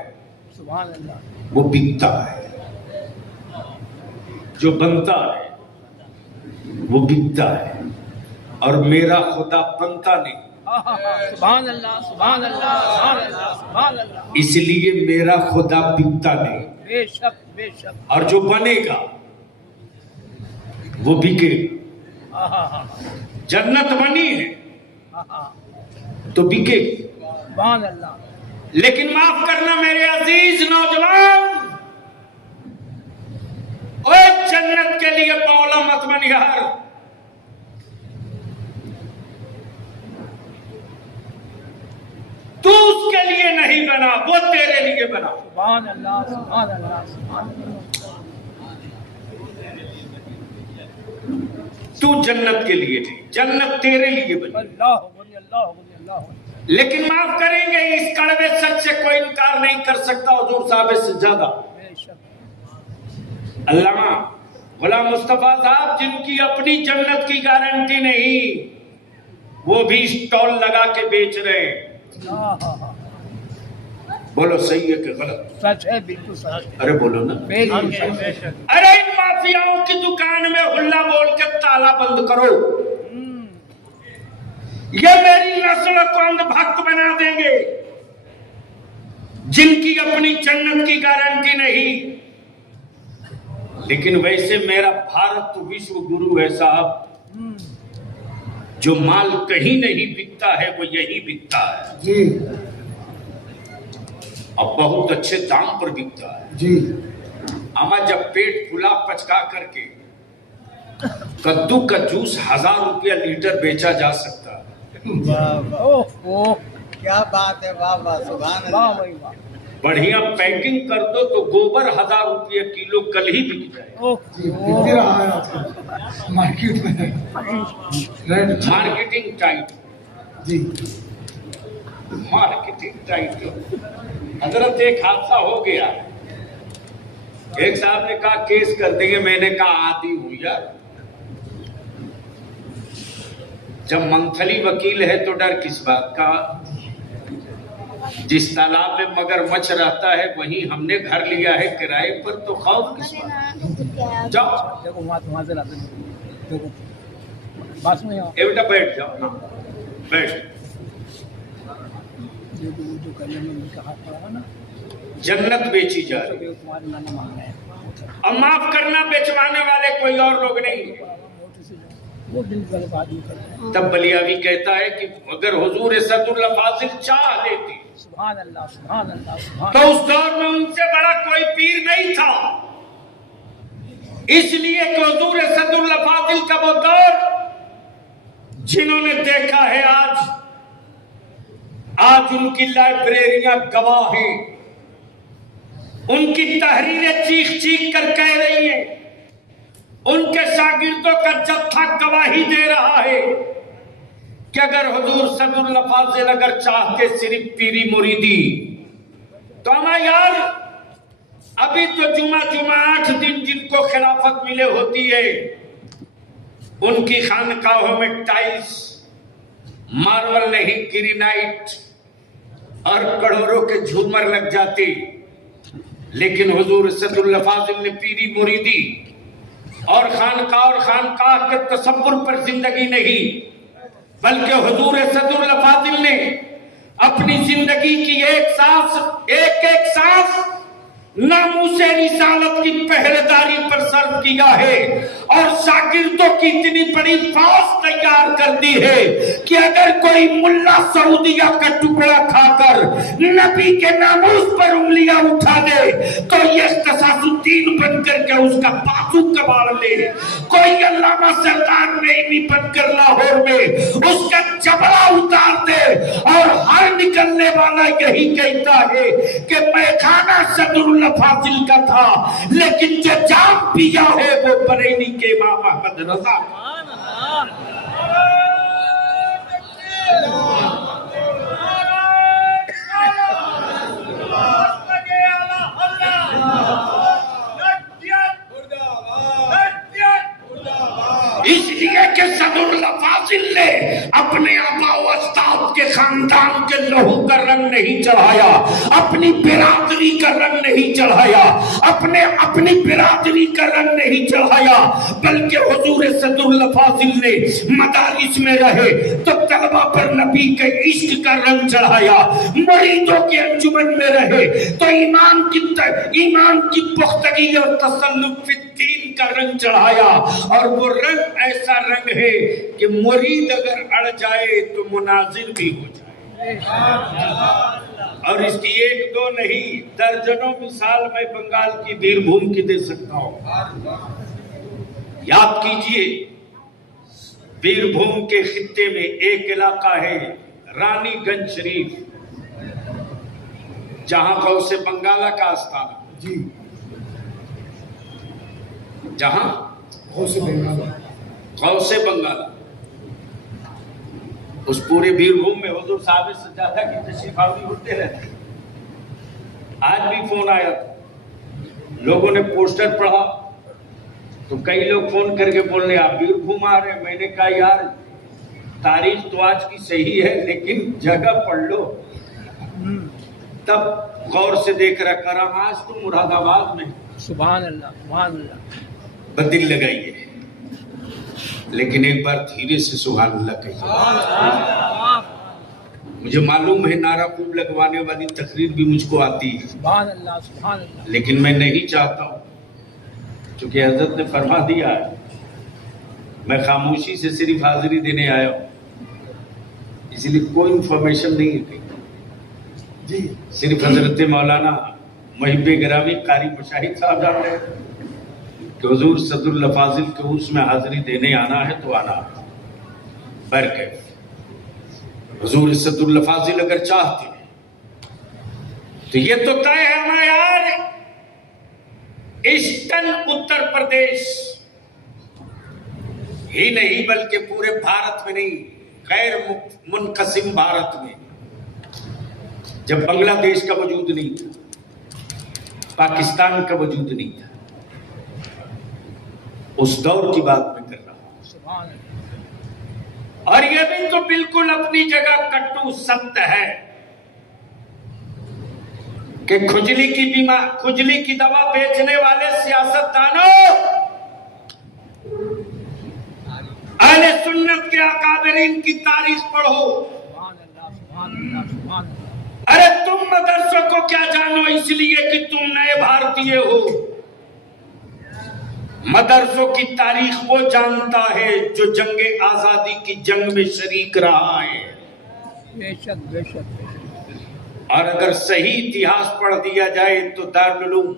سبحان اللہ وہ بکتا ہے، جو بنتا ہے وہ بکتا ہے، اور میرا خدا بنتا نہیں، سبحان اللہ سبحان اللہ سبحان اللہ سبحان اللہ اس لیے میرا خدا بکتا نہیں، بے شک بے شک اور جو بنے گا وہ بکے گا۔ جنت بنی ہے تو بکے گی، سبحان اللہ لیکن معاف کرنا میرے عزیز نوجوان، اوے جنت کے لیے بولا مت بن یار، تو اس کے لیے نہیں بنا، وہ تیرے لیے بنا۔ سبحان اللہ سبحان اللہ سبحان اللہ تو جنت کے لیے نہیں، جنت تیرے لیے بنی۔ اللہ ولی اللہ ولی اللہ ولی لیکن معاف کریں گے، اس کڑوے سچ سے کوئی انکار نہیں کر سکتا حضور صاحب سے زیادہ۔ بے شک علامہ غلام مصطفیٰ صاحب جن کی اپنی جنت کی گارنٹی نہیں، وہ بھی اسٹال لگا کے بیچ رہے ہیں۔ بولو صحیح ہے کہ غلط؟ سچ ہے بالکل سچ ہے ارے بولو نا، بے شک ارے ان مافیاؤں کی دکان میں ہلا بول کے تالا بند کرو، یہ میری نسل کو اندھ بھکت بنا دیں گے، جن کی اپنی جنت کی گارنٹی نہیں۔ لیکن ویسے میرا بھارت تو وشو گرو ہے صاحب، جو مال کہیں نہیں بکتا ہے وہ یہی بکتا ہے، جی اور بہت اچھے دام پر بکتا ہے۔ جی اما جب پیٹ پھلا پچکا کر کے کدو کا جوس 1000 روپیہ لیٹر بیچا جا سکتا ہے، اوہ کیا بات ہے، واہ واہ سبحان واہ اللہ۔ بھائی واہ بڑھیا پیکنگ کر دو تو گوبر 1000 روپیہ کلو کل ہی بک جائے۔ جی بک رہا ہے آج کل مارکیٹ میں ریٹ مارکیٹنگ ٹائٹ، جی مارکیٹنگ ٹائٹ۔ حضرت ایک حادثہ ہو گیا، ایک صاحب نے کہا کیس کر دیں گے، میں نے کہا عادی ہوں یار، جب منتھلی وکیل ہے تو ڈر کس بات کا؟ جس تالاب میں مگر مچھ رہتا ہے وہیں ہم نے گھر لیا ہے کرائے پر، تو خوف کس بات؟ جاؤ دیکھو وہاں سے لاتے دیکھو بس میں اے بیٹا بیٹھ جاؤ، بیٹھ۔ جو کرنے میں کہا پڑا نا جنت بیچی جا رہی ہے، تمہارے نانا مانگ رہے ہیں اور معاف کرنا بیچوانے والے کوئی اور لوگ نہیں ہیں۔ وہ دل غلط آدمی کرتے ہیں تب بلیاوی کہتا ہے کہ اگر حضور صد اللہ فاضل چاہ لیتی سبحان اللہ سبحان اللہ سبحان تو اس دور میں ان سے بڑا کوئی پیر نہیں تھا، اس لیے کہ حضور صد اللہ فاضل کا وہ دور جنہوں نے دیکھا ہے آج ان کی لائبریریاں گواہ ہیں، ان کی تحریریں چیخ چیخ کر کہہ رہی ہیں، ان کے شاگردوں کا جتھا گواہی دے رہا ہے کہ اگر حضور صد اللہ فاضل اگر چاہتے صرف پیری مریدی تو ہمیں یار ابھی تو جمعہ 8 دن جن کو خلافت ملے ہوتی ہے ان کی خانقاہوں میں ٹائلز مارول نہیں گرینائٹ اور کروڑوں کے جھومر لگ جاتے، لیکن حضور صد اللہ فاضل نے پیری مریدی اور خانقاہ کے تصور پر زندگی نہیں، بلکہ حضور صد اللہ فاضل نے اپنی زندگی کی ایک سانس ناموس رسالت کی پہرے داری پر صرف کیا ہے، اور شاگردوں کی اتنی بڑی فوج تیار کر دی ہے کہ اگر کوئی ملا سعودیہ کا ٹکڑا کھا کر نبی کے ناموس پر انگلیاں اٹھا دے تو یہ اختصاص الدین بن کر کے اس کا بازو کباڑ لے، کوئی علامہ سردار نعیمی بن کر لاہور میں اس کا جبڑا اتار دے، اور ہر نکلنے والا یہی کہتا ہے کہ میں کھانا صدر اللہ فاضل کا تھا، لیکن جو جام پیا ہے وہ بریلی کے امام احمد رضا کا۔ اس لیے کہ صدر اللہ فاضل نے اپنے آبا و اجداد کے خاندان کے لہو کا رنگ نہیں چڑھایا، اپنی برادری کا رنگ نہیں چڑھایا، اپنی برادری کا رنگ نہیں چڑھایا، بلکہ حضور صدر اللہ فاضل نے مدارس میں رہے تو طلبہ پر نبی کے عشق کا رنگ چڑھایا، مریدوں کے انجمن میں رہے تو ایمان کی پختگی اور تسلط فی الدین کا رنگ چڑھایا، اور وہ رنگ ایسا رنگ ہے کہ مرید اگر اڑ جائے تو مناظر بھی ہو جائے۔ اور اس کی ایک دو نہیں، درجنوں مثال میں بنگال کی بیر بھوم کی دے سکتا ہوں۔ یاد کیجئے بیر بھوم کے خطے میں ایک علاقہ ہے رانی گنج شریف، جہاں غوث بنگالہ کا آستانہ، جی جہاں غوث بنگالہ، غوث بنگالہ، اس پورے بیر بھوم میں حضور صاحب سجادہ کی تشریف آوری ہوتے رہتے۔ آج بھی فون آیا تھا، لوگوں نے پوسٹر پڑھا تو کئی لوگ فون کر کے بولنے آپ بیر بھوم آ رہے ہیں۔ میں نے کہا یار تاریخ تو آج کی صحیح ہے لیکن جگہ پڑھ لو۔ تب غور سے دیکھ رہا کرا آج تو مراد آباد میں۔ سبحان اللہ، سبحان اللہ۔ بدل لگائیے لیکن ایک بار دھیرے سے سبحان اللہ کہیے۔ مجھے معلوم ہے نعرہ خوب لگوانے والی تقریر بھی مجھ کو آتی ہے، سبحان اللہ، سبحان اللہ۔ لیکن میں نہیں چاہتا ہوں، کیونکہ حضرت نے فرما دیا ہے میں خاموشی سے صرف حاضری دینے آیا ہوں، اسی لیے کوئی انفارمیشن نہیں ہے کہیں۔ جی صرف حضرت مولانا محب گرامی قاری مشاہد صاحب جان رہے ہیں کہ حضور صدر اللہ فاضل کے عرس میں حاضری دینے آنا ہے تو آنا ہے، برکیف حضور صدر اللہ فاضل اگر چاہتے ہیں تو یہ تو طے ہے ہمیں یار ایسٹرن اتر پردیش ہی نہیں بلکہ پورے بھارت میں نہیں، غیر منقسم بھارت میں، جب بنگلہ دیش کا وجود نہیں تھا، پاکستان کا وجود نہیں تھا، اس دور کی بات میں کر رہا ہوں۔ سبحان اللہ۔ اور یہ بھی تو بالکل اپنی جگہ کٹو ستیہ ہے کہ کھجلی کی دوا بیچنے والے سیاستدانوں، اہل سنت کے اکابرین کی تاریخ پڑھو۔ سبحان اللہ، سبحان اللہ، سبحان اللہ۔ ارے تم مدرسوں کو کیا جانو اس لیے کہ تم نئے بھارتیہ ہو، مدرسوں کی تاریخ وہ جانتا ہے جو جنگ آزادی کی جنگ میں شریک رہا ہے۔ بے شک، بے شک، بے شک۔ اور اگر صحیح اتہاس پڑھ دیا جائے تو دارالعلوم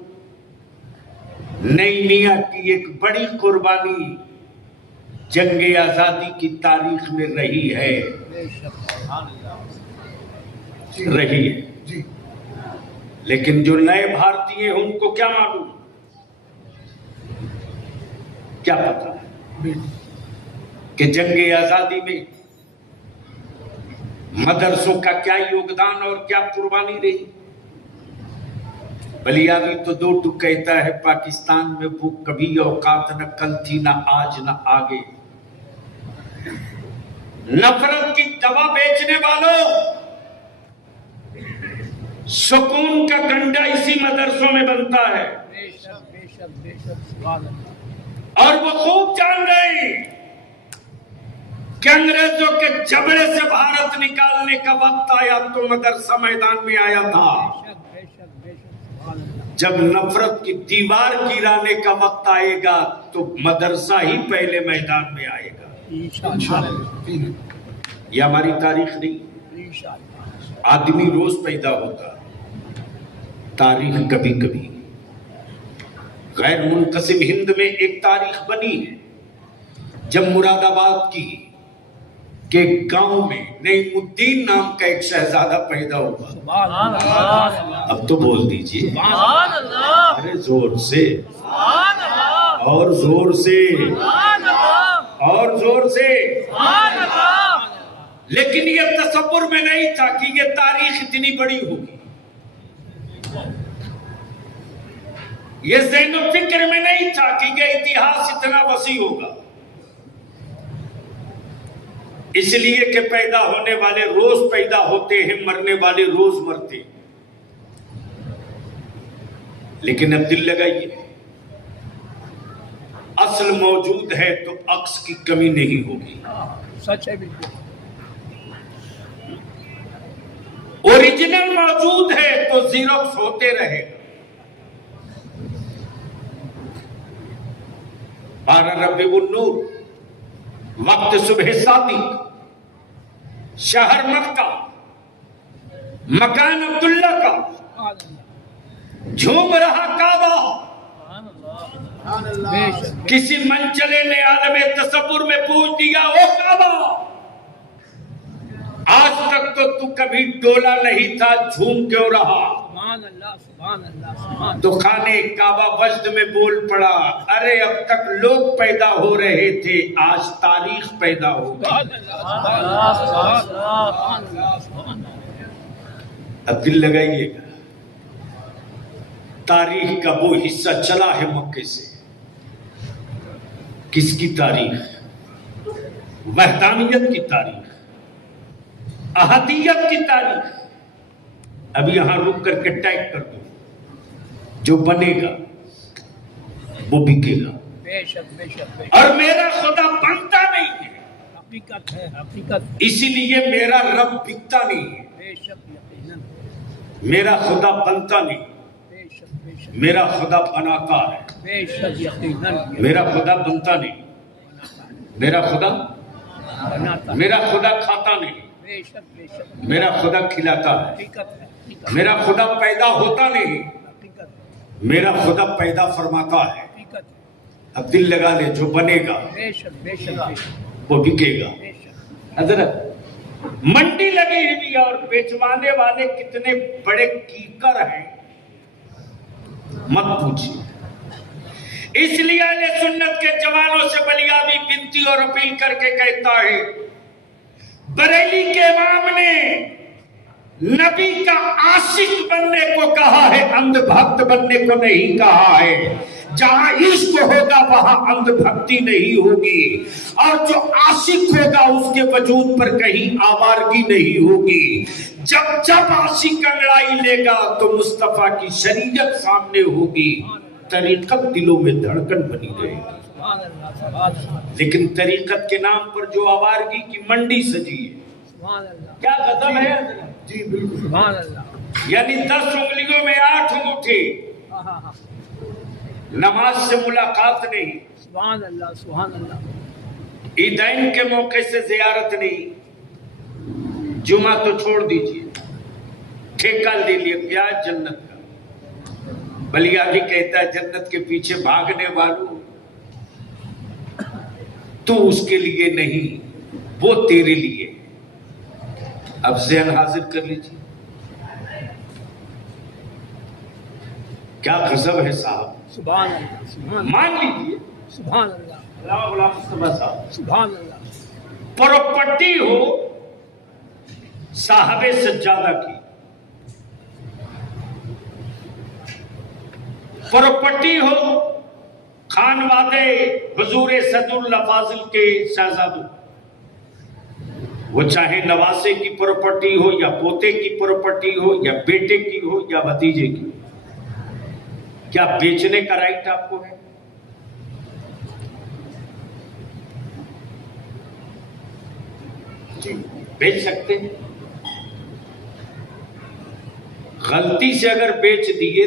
نئی میاں کی ایک بڑی قربانی جنگ آزادی کی تاریخ میں رہی ہے، بے شک، سبحان اللہ۔ رہی ہے۔ جی لیکن جو نئے بھارتیہ ہیں ان کو کیا معلوم، کیا پتا کہ جنگ آزادی میں مدرسوں کا کیا یوگدان اور کیا قربانی رہی۔ بلیاوی تو دو ٹک کہتا ہے پاکستان میں وہ کبھی اوقات نہ کل تھی نہ آج نہ آگے۔ نفرت کی دوا بیچنے والوں، سکون کا گنڈا اسی مدرسوں میں بنتا ہے، بے شک، بے شک، بے شک، سبحان اللہ۔ اور وہ خوب جان رہے ہیں کہ انگریزوں کے جبڑے سے بھارت نکالنے کا وقت آیا تو مدرسہ میدان میں آیا تھا۔ بے شک، بے شک، بے شک، سبحان اللہ۔ جب نفرت کی دیوار گرانے کا وقت آئے گا تو مدرسہ ہی پہلے میدان میں آئے گا. یہ ہماری تاریخ نہیں. آدمی روز پیدا ہوتا، تاریخ کبھی کبھی. غیر منقسم ہند میں ایک تاریخ بنی ہے جب مراد آباد کی کہ گاؤں میں نعیم الدین نام کا ایک شہزادہ پیدا ہوا. اب تو بول دیجئے ارے زور سے اور زور سے اور زور سے. لیکن یہ تصور میں نہیں تھا کہ یہ تاریخ اتنی بڑی ہوگی. یہ ذہن و فکر میں نہیں تھا کہ یہ اتہاس اتنا وسیع ہوگا. اس لیے کہ پیدا ہونے والے روز پیدا ہوتے ہیں، مرنے والے روز مرتے ہیں. لیکن اب دل لگائیے، اصل موجود ہے تو عکس کی کمی نہیں ہوگی. سچ ہے بالکل. اوریجنل موجود ہے تو زیروکس ہوتے رہے گا. 12 ربیع النور، وقت صبح صادق، شہر مکہ، مکان عبداللہ کا، جھوم رہا کعبہ. کسی منچلے نے عالم تصور میں پوچھ دیا او کعبہ، آج تک تو کبھی ڈولا نہیں تھا، جھوم کیوں رہا؟ تو خانے کعبہ وجد میں بول پڑا، ارے اب تک لوگ پیدا ہو رہے تھے، آج تاریخ پیدا ہو گئی. اب دل لگائیے گا، تاریخ کا وہ حصہ چلا ہے مکے سے. کس کی تاریخ؟ وحدانیت کی تاریخ، احدیت کی تاریخ. اب یہاں رک کر کے ٹیگ کر دو، جو بنے گا وہ بکے گا. اور میرا خدا بنتا نہیں ہے، حقیقت ہے، حقیقت. اسی لیے میرا رب بکتا نہیں ہے. میرا خدا بنتا نہیں، میرا خدا بناتا ہے. میرا خدا بنتا نہیں، میرا خدا کھاتا نہیں، میرا خدا کھلاتا ہے. میرا خدا پیدا ہوتا نہیں، میرا خدا پیدا فرماتا ہے. اب دل لگا لے، جو بنے گا وہ بکے گا. حضرت منڈی لگی ہوئی اور بیچوانے والے کتنے بڑے کیکر ہیں مت پوچھیے. اس لیے اہل سنت کے جوانوں سے بلیابی بنتی اور اپیل کر کے کہتا ہے، بریلی کے امام نے نبی کا عاشق بننے کو کہا ہے، اندھ بھکت بننے کو نہیں کہا ہے. جہاں عشق ہوگا وہاں اندھ بھکتی نہیں ہوگی، اور جو عاشق ہوگا اس کے وجود پر کہیں آوارگی نہیں ہوگی. جب عاشق انگڑائی لے گا تو مصطفیٰ کی شریعت سامنے ہوگی، طریقت دلوں میں دھڑکن بنی رہے گی. لیکن طریقت کے نام پر جو آوارگی کی منڈی سجی ہے، کیا قدم ہے جی بالکل. یعنی 10 انگلیوں میں 8 انگوٹھے. نماز سے ملاقات نہیں، سبحان اللہ سبحان اللہ. عیدین کے موقع سے زیارت نہیں. جمعہ تو چھوڑ دیجئے، ٹھیکہ لے لیا کیا جنت کا. بلیابی کہتا ہے جنت کے پیچھے بھاگنے والوں، تو اس کے لیے نہیں، وہ تیرے لیے. اب ذہن حاضر کر لیجیے، کیا غضب ہے صاحب. سبحان اللہ سبحان مان لیجیے، سبحان اللہ علامہ غلام مصطفیٰ صاحب، سبحان اللہ. پراپرٹی ہو صاحب سجادہ کی، پراپرٹی ہو خانوادے حضور صدر الافاضل کے شہزادوں، وہ چاہے نواسے کی پراپرٹی ہو یا پوتے کی پراپرٹی ہو یا بیٹے کی ہو یا بھتیجے کی. کیا بیچنے کا رائٹ آپ کو ہے؟ بیچ سکتے ہیں. غلطی سے اگر بیچ دیے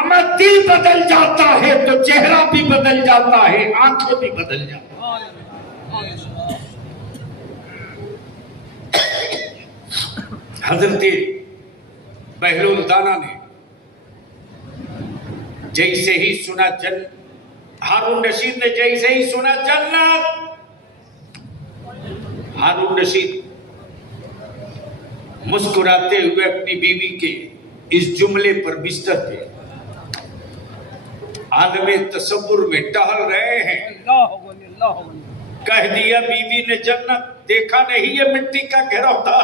اما دل بدل جاتا ہے تو چہرہ بھی بدل جاتا ہے، آنکھیں بھی بدل جاتی ہیں۔ حضرت بہلول دانا نے جیسے ہی سنا ہارون رشید نے جیسے ہی سنا جنت، ہارون رشید مسکراتے ہوئے اپنی بیوی کے اس جملے پر بستر تھے، عالم تصور میں ٹہل رہے ہیں، کہہ دیا بیوی نے جنت، دیکھا نہیں یہ مٹی کا گھرا تھا،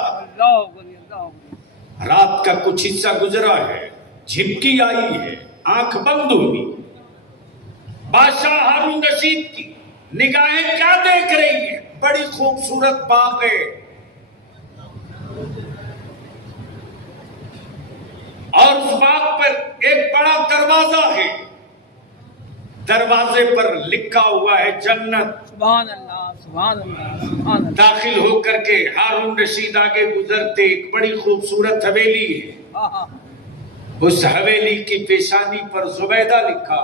رات کا کچھ حصہ گزرا ہے، جھپکی آئی ہے، آنکھ بند ہوئی، بادشاہ ہارون رشید کی نگاہیں کیا دیکھ رہی ہیں؟ بڑی خوبصورت باغ ہے، اور اس باغ پر ایک بڑا دروازہ ہے، دروازے پر لکھا ہوا ہے جنت۔ سبحان اللہ، سبحان اللہ، سبحان اللہ۔ داخل ہو کر کے ہارون رشید آگے گزرتے ایک بڑی خوبصورت حویلی ہے، اس حویلی کی پیشانی پر زبیدہ لکھا،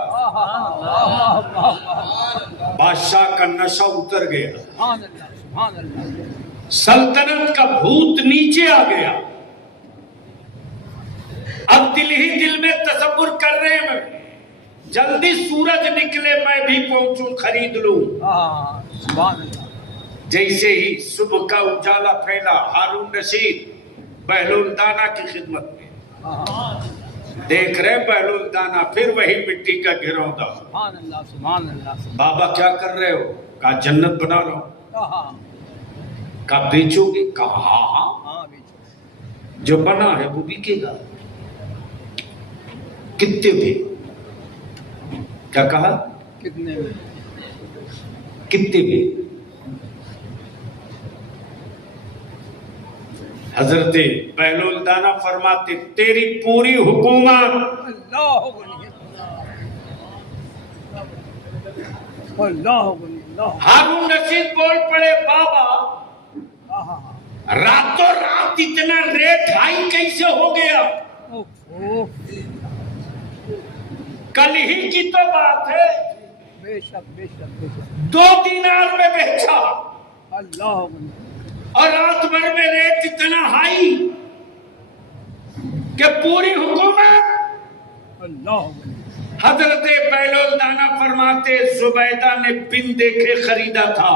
بادشاہ کا نشہ اتر گیا، سبحان اللہ، سبحان اللہ۔ سلطنت کا بھوت نیچے آ گیا، اب دل ہی دل میں تصور کر رہے ہیں جلدی سورج نکلے میں بھی پہنچوں خرید لوں۔ سبحان اللہ۔ جیسے ہی صبح کا اجالا پھیلا، ہارون رشید بہلول دانا کی خدمت میں، دیکھ رہے بہلول دانا پھر وہی مٹی کا گھروندا۔ سبحان اللہ، سبحان اللہ۔ بابا کیا کر رہے ہو؟ کہا جنت بنا لو۔ کہا بیچو گے؟ کہا ہاں، جو بنا ہے وہ بکے گا۔ کتنے بھی؟ کیا کہا؟ کتنے میں؟ کتنے بھی؟ حضرت بہلول دانا فرماتے تیری پوری حکومت۔ اللہ اللہ۔ ہارون رشید بول پڑے بابا راتوں رات اتنا ریٹ ہائی کیسے ہو گیا؟ کل ہی کی تو بات ہے، بے شک بے شک بے شک۔ 2 دینار میں بیچا، اللہ اور رات بھر میں ریٹ اتنا ہائی کہ پوری حکومت۔ اللہ۔ حضرت بہلول دانا فرماتے زبیدہ نے بن دیکھے خریدا تھا،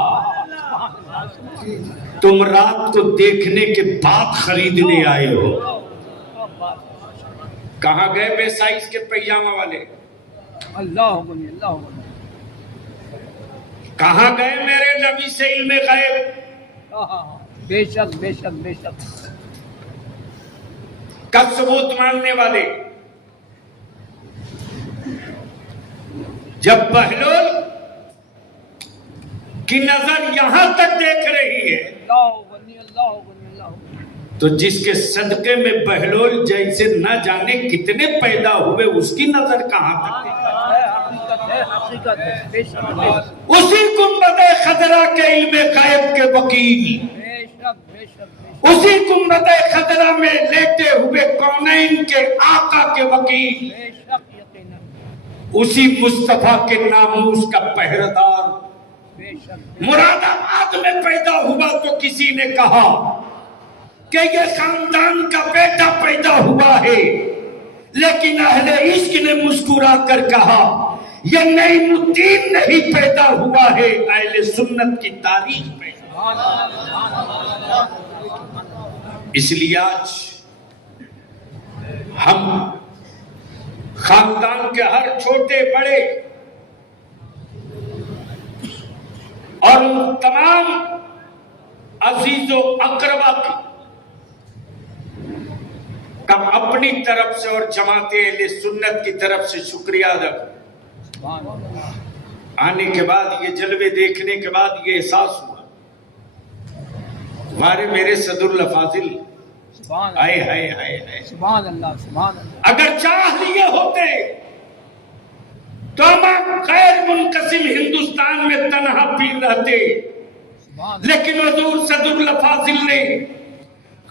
تم رات کو دیکھنے کے بعد خریدنے آئے ہو۔ کہاں گئے بے سائز کے پیجامہ والے؟ اللہ اللہ۔ کہاں گئے میرے نبی سے علم غیب؟ بے شک بے شک بے شک۔ کا ثبوت ماننے والے؟ جب بہلول کی نظر یہاں تک دیکھ رہی ہے تو جس کے صدقے میں بہلول جیسے نہ جانے کتنے پیدا ہوئے اس کی نظر کہاں تک دیکھ؟ اسی گنبد خضرا کے علم غیب کے وکیل، اسی گنبد خضرا میں لیٹے ہوئے کونین کے آقا کے وکیل، اسی مصطفیٰ کے ناموس کا پہرےدار مراد آباد میں پیدا ہوا تو کسی نے کہا کہ یہ خاندان کا بیٹا پیدا ہوا ہے، لیکن اہل عشق نے مسکرا کر کہا یہ نعیم الدین نہیں پیدا ہوا ہے، اہل سنت کی تاریخ میں۔ اس لیے آج ہم خاندان کے ہر چھوٹے بڑے اور تمام عزیز و اقربا کا اپنی طرف سے اور جماعت اہل سنت کی طرف سے شکریہ ادا کروں۔ آنے کے بعد یہ جلوے دیکھنے کے بعد یہ احساس ہوا ہمارے میرے صدر الفاضل آئے ہائے ہائے ہائے سبحان اللہ سبحان اللہ۔ اگر چاہ لیے ہوتے تو ہم غیر منقسم ہندوستان میں تنہا پیر رہتے، لیکن حضور صدر الفاضل نے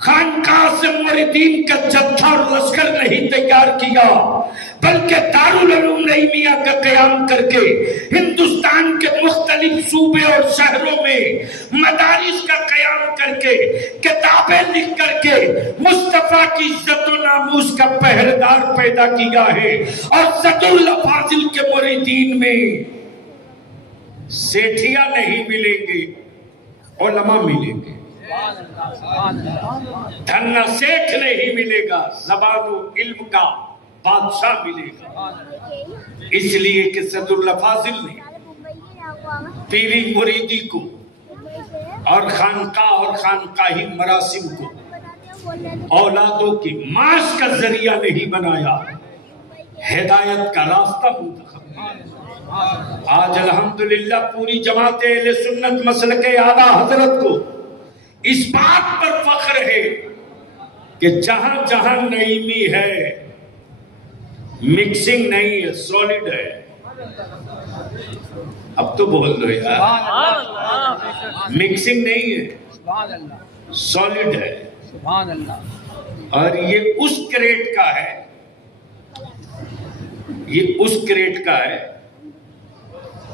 خانقاہ سے موردین کا جتھا اور لشکر نہیں تیار کیا، بلکہ دارالعلوم نعیمیہ کا قیام کر کے ہندوستان کے مختلف صوبے اور شہروں میں مدارس کا قیام کر کے کتابیں لکھ کر کے مصطفیٰ کی عزت و ناموس کا پہرےدار پیدا کیا ہے۔ اور صدر الافاضل کے موردین میں سیٹھیاں نہیں ملیں گے، علماء ملیں گے۔ دھنا سیٹھ نہیں ملے گا، زبان و علم کا بادشاہ ملے گا۔ اس لیے کہ صدر الافاضل نے پیری مریدی کو اور خانقاہی مراسم کو اولادوں کی معاش کا ذریعہ نہیں بنایا، ہدایت کا راستہ منتخب کیا۔ آج الحمدللہ پوری جماعت اہل سنت مسلک اعلیٰ حضرت کو اس بات پر فخر ہے کہ جہاں جہاں نعیمی ہے مکسنگ نہیں ہے، سالڈ ہے۔ اب تو بول دو یار، مکسنگ نہیں ہے، سالڈ ہے۔ اور یہ اس کریٹ کا ہے، یہ اس کریٹ کا ہے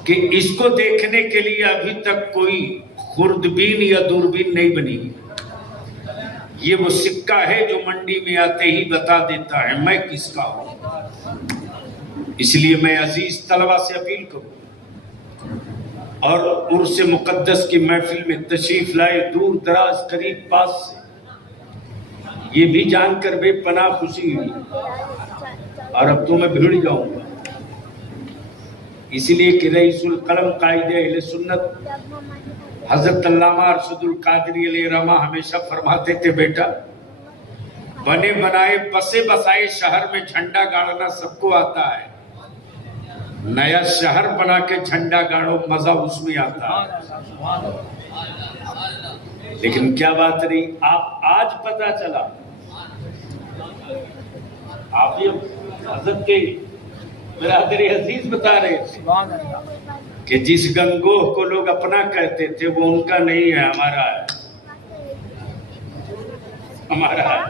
کہ اس کو دیکھنے کے لیے ابھی تک کوئی خوردبین یا دوربین نہیں بنی۔ یہ وہ سکہ ہے جو منڈی میں آتے ہی بتا دیتا ہے میں کس کا ہوں۔ اس لیے میں عزیز طلبہ سے اپیل کروں اور عرس مقدس کی محفل میں تشریف لائے دور دراز قریب پاس سے، یہ بھی جان کر بے پناہ خوشی ہوئی۔ اور اب تو میں بھیڑ جاؤں گا، اس لیے کہ رئیس القلم قائد اہل سنت حضرت علامہ ارشد القادری علیہ رحمہ ہمیشہ فرماتے تھے، بیٹا بنے بنائے بسے بسائے شہر میں جھنڈا گاڑنا سب کو آتا ہے، نیا شہر بنا کے جھنڈا گاڑو مزہ اس میں آتا ہے۔ لیکن کیا بات رہی، آپ آج پتا چلا، آپ یہ حضرت کے برادر عزیز بتا رہے تھے کہ جس گنگوہ کو لوگ اپنا کہتے تھے وہ ان کا نہیں ہے، ہمارا ہے، ہمارا ہے۔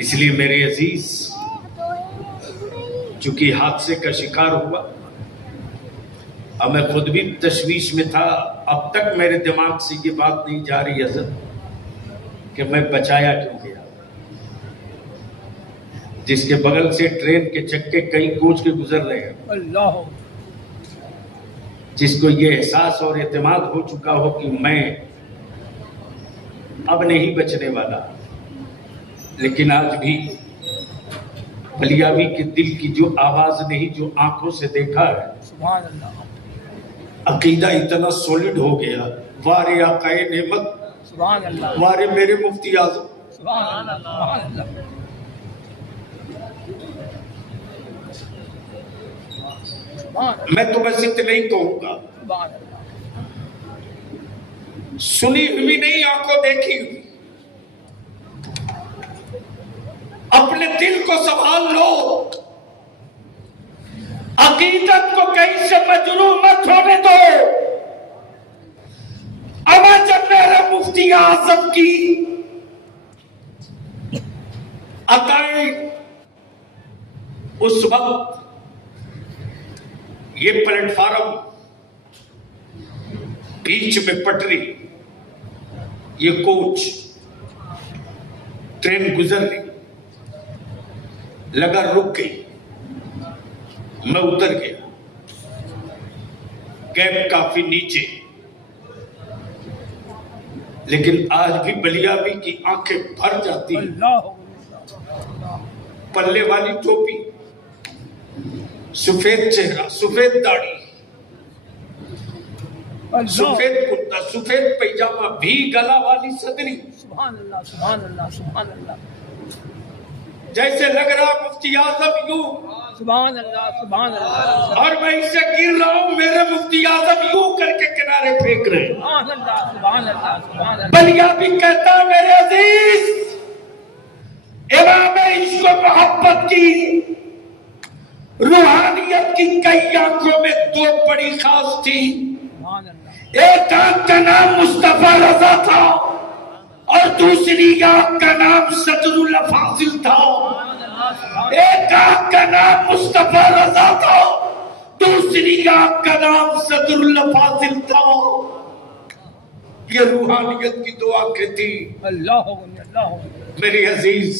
اس لیے میرے عزیز، چونکہ حادثے کا شکار ہوا، اب میں خود بھی تشویش میں تھا، اب تک میرے دماغ سے یہ بات نہیں جا رہی حضرت کہ میں بچایا کیوں گیا۔ جس کے بغل سے ٹرین کے چکے کئی کوچ کے گزر رہے ہیں، اللہ، جس کو یہ احساس اور اعتماد ہو چکا ہو کہ میں اب نہیں بچنے والا، لیکن آج بھی بلیابی کے دل کی جو آواز نہیں، جو آنکھوں سے دیکھا ہے، سبحان اللہ، عقیدہ اتنا سولڈ ہو گیا۔ وارے آقائے نعمت، سبحان اللہ، وارے میرے مفتی اعظم، سبحان اللہ، سبحان اللہ، میں تو بس اتنا ہی کہوں گا، سبحان اللہ، سنی ہوئی نہیں، آنکھوں دیکھی ہوئی، اپنے دل کو سنبھال لو، عقیدت کو کہیں سے مجروح مت ہونے دو۔ اما جب میرے مفتی اعظم کی عطائیں اس وقت یہ پلیٹ فارم، بیچ میں پٹری، یہ کوچ، ٹرین گزر رہی، لگا رک گئی، میں اتر گیا، کیب کافی نیچے، لیکن آج بھی بلیابی کی آنکھیں بھر جاتی، پلے والی ٹوپی، سفید چہرہ، سفید داڑھی، سفید کرتا، سفید پیجامہ، بھی گلا والی صدری، سبحان اللہ، سبحان اللہ، سبحان اللہ، جیسے لگ رہا مفتی اعظم یوں، سبحان اللہ، سبحان اللہ، اور میں اسے گر رہا ہوں، میرے مفتی اعظم یوں کر کے کنارے پھینک رہے ہیں۔ سبحان اللہ، سبحان اللہ، سبحان اللہ، بلیابی کہتا ہے میرے عزیز، امام عشق و محبت کی روحانیت کی کئی آنکھوں میں دو بڑی خاص تھی، سبحان اللہ، ایک آنکھ کا نام مصطفیٰ رضا تھا، اور دوسری آنکھ کا نام صدر الافاضل تھا، ایک آنکھ کا نام مصطفیٰ رضا تھا، دوسری آنکھ کا نام صدر الافاضل تھا۔ یہ روحانیت کی دو آنکھیں تھی۔ اللہ اللہ میری عزیز،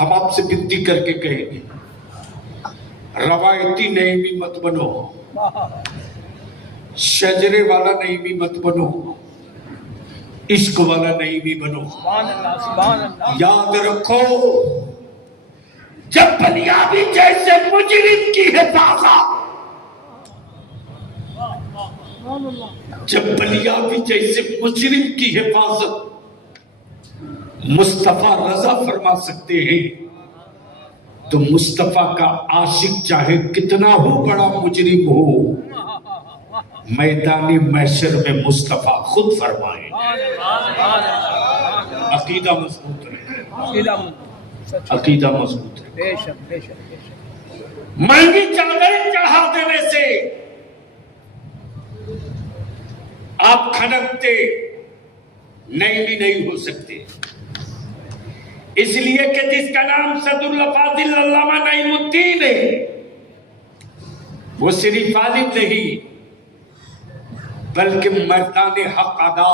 ہم آپ سے بنتی کر کے کہیں گے، روایتی نعیمی مت بنو، شجرے والا نعیمی مت بنو، عشق والا نعیمی بنو۔ سبحان اللہ سبحان اللہ۔ یاد رکھو، جب بلیابی جیسے مجرم کی حفاظت، جب بلیابی جیسے مجرم کی حفاظت مصطفیٰ رضا فرما سکتے ہیں، تو مصطفیٰ کا عاشق چاہے کتنا ہو بڑا مجرم ہو، میدان محشر میں مصطفیٰ خود فرمائیں۔ عقیدہ مضبوط رہے، عقیدہ مضبوط رہے۔ بے شک بے شک بے شک۔ مہنگی چادریں چڑھا دینے سے آپ کھنکتے نعیمی نہیں ہو سکتے، اس لیے کہ جس کا نام صدر الافاضل علامہ نعیم الدین ہے، وہ صرف عالم نہیں بلکہ مردان حق ادا۔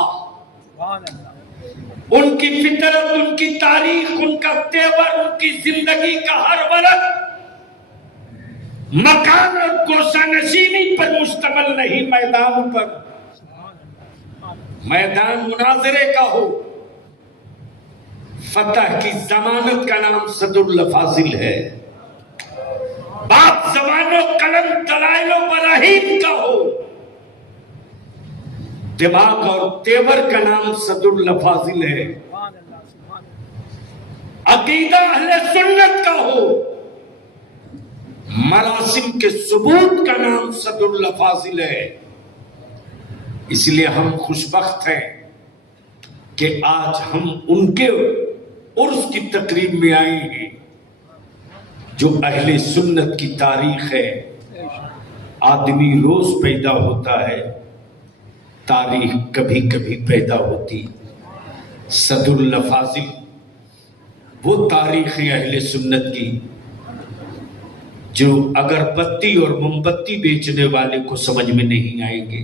سبحان اللہ۔ ان کی فطرت، ان کی تاریخ، ان کا تیور، ان کی زندگی کا ہر ورق مکان اور گوشہ نشینی پر مشتمل نہیں، میدان پر، میدان مناظرے کا ہو۔ فتح کی ضمانت کا نام صدر الافاضل ہے، بات زبان و قلم دلائل و براہین کا ہو، دماغ اور تیور کا نام صدر الافاضل ہے، سبحان اللہ سبحان اللہ۔ عقیدہ اہل سنت کا ہو، مراسم کے ثبوت کا نام صدر الافاضل ہے۔ اس لیے ہم خوشبخت ہیں کہ آج ہم ان کے عرس کی تقریب میں آئے ہیں جو اہل سنت کی تاریخ ہے۔ آدمی روز پیدا ہوتا ہے، تاریخ کبھی کبھی پیدا ہوتی۔ صدر الافاضل وہ تاریخ ہے اہل سنت کی جو اگربتی اور موم بتی بیچنے والے کو سمجھ میں نہیں آئیں گے،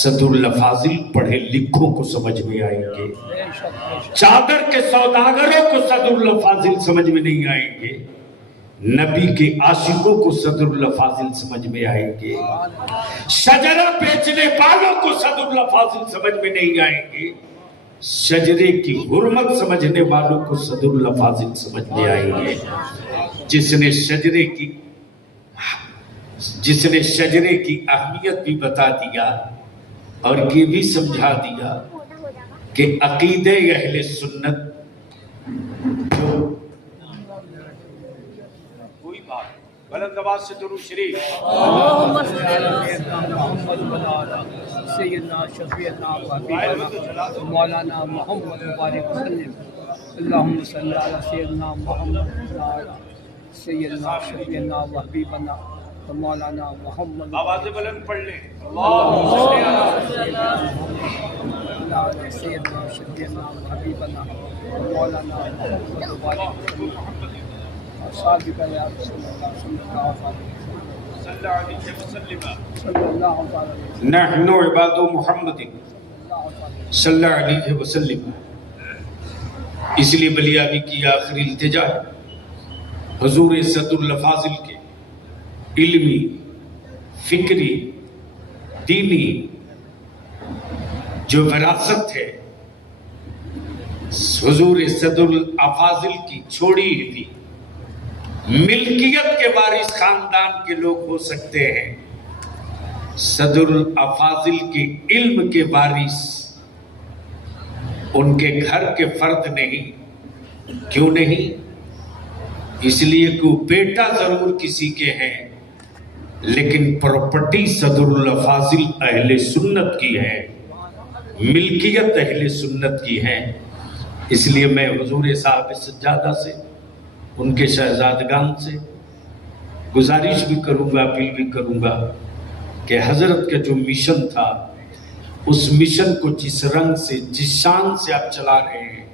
صدر الافاضل پڑھے لکھوں کو سمجھ میں آئیں گے، چادر کے سوداگروں کو صدر الافاضل سمجھ میں نہیں آئیں گے، نبی کے عاشقوں کو صدر الافاضل سمجھ میں آئیں گے، شجرہ بیچنے والوں کو صدر الافاضل سمجھ میں نہیں آئیں گے، شجرے کی حرمت سمجھنے والوں کو صدر الافاضل سمجھ میں آئیں گے۔ جس نے شجرے کی اہمیت بھی بتا دیا اور یہ بھی سمجھا دیا کہ عقیدہ اہل سنت جو کوئی بات بلند آواز سے درود شریف اللہم صلی علی محمد وعلی سیدنا شفیعنا وحبیبنا مولانا محمد مبارک وسلم۔ اللہم صلی علی سیدنا محمد وعلی سیدنا شفیعنا وحبیبنا مولانا محمد۔ آوازیں بلند پڑھ لیں۔ اللہم صلی علی سیدنا محمد وعلی سیدنا شفیعنا وحبیبنا مولانا محمد مبارک وسلم۔ صادق یا رسول اللہ صلی اللہ علیہ وسلم۔ صلی اللہ علیہ وسلم۔ نحن عباد محمد صلی اللہ علیہ وسلم۔ اس لیے بلیابی کی آخری التجا ہے حضور صدر الافاضل کے علمی، فکری، دینی جو وراثت ہے، حضور صدر الافاضل کی چھوڑی ہوئی ملکیت کے وارث خاندان کے لوگ ہو سکتے ہیں، صدر الافاضل کے علم کے وارث ان کے گھر کے فرد نہیں۔ کیوں نہیں؟ اس لیے کہ وہ بیٹا ضرور کسی کے ہیں لیکن پراپرٹی صدر الافاضل اہل سنت کی ہے، ملکیت اہل سنت کی ہے۔ اس لیے میں حضور صاحب سجادہ سے، ان کے شہزادگان سے گزارش بھی کروں گا، اپیل بھی کروں گا کہ حضرت کا جو مشن تھا اس مشن کو جس رنگ سے جس شان سے آپ چلا رہے ہیں،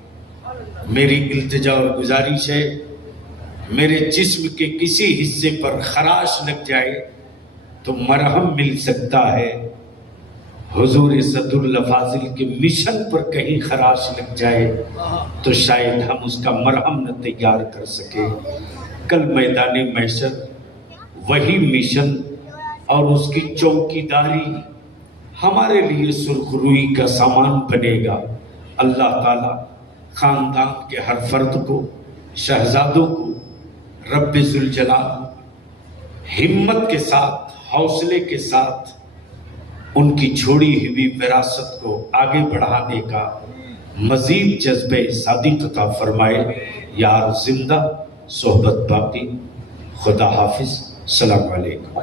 میری التجا اور گزارش ہے میرے جسم کے کسی حصے پر خراش لگ جائے تو مرہم مل سکتا ہے، حضور عزت اللہ فاضل کے مشن پر کہیں خراش لگ جائے تو شاید ہم اس کا مرہم نہ تیار کر سکے۔ کل میدان محشر وہی مشن اور اس کی چوکیداری ہمارے لیے سرخ روئی کا سامان بنے گا۔ اللہ تعالی خاندان کے ہر فرد کو، شہزادوں کو رب ذوالجلال ہمت کے ساتھ، حوصلے کے ساتھ ان کی چھوڑی ہوئی وراثت کو آگے بڑھانے کا مزید جذبہ صادق عطا فرمائے۔ یار زندہ صحبت باقی۔ خدا حافظ۔ السلام علیکم۔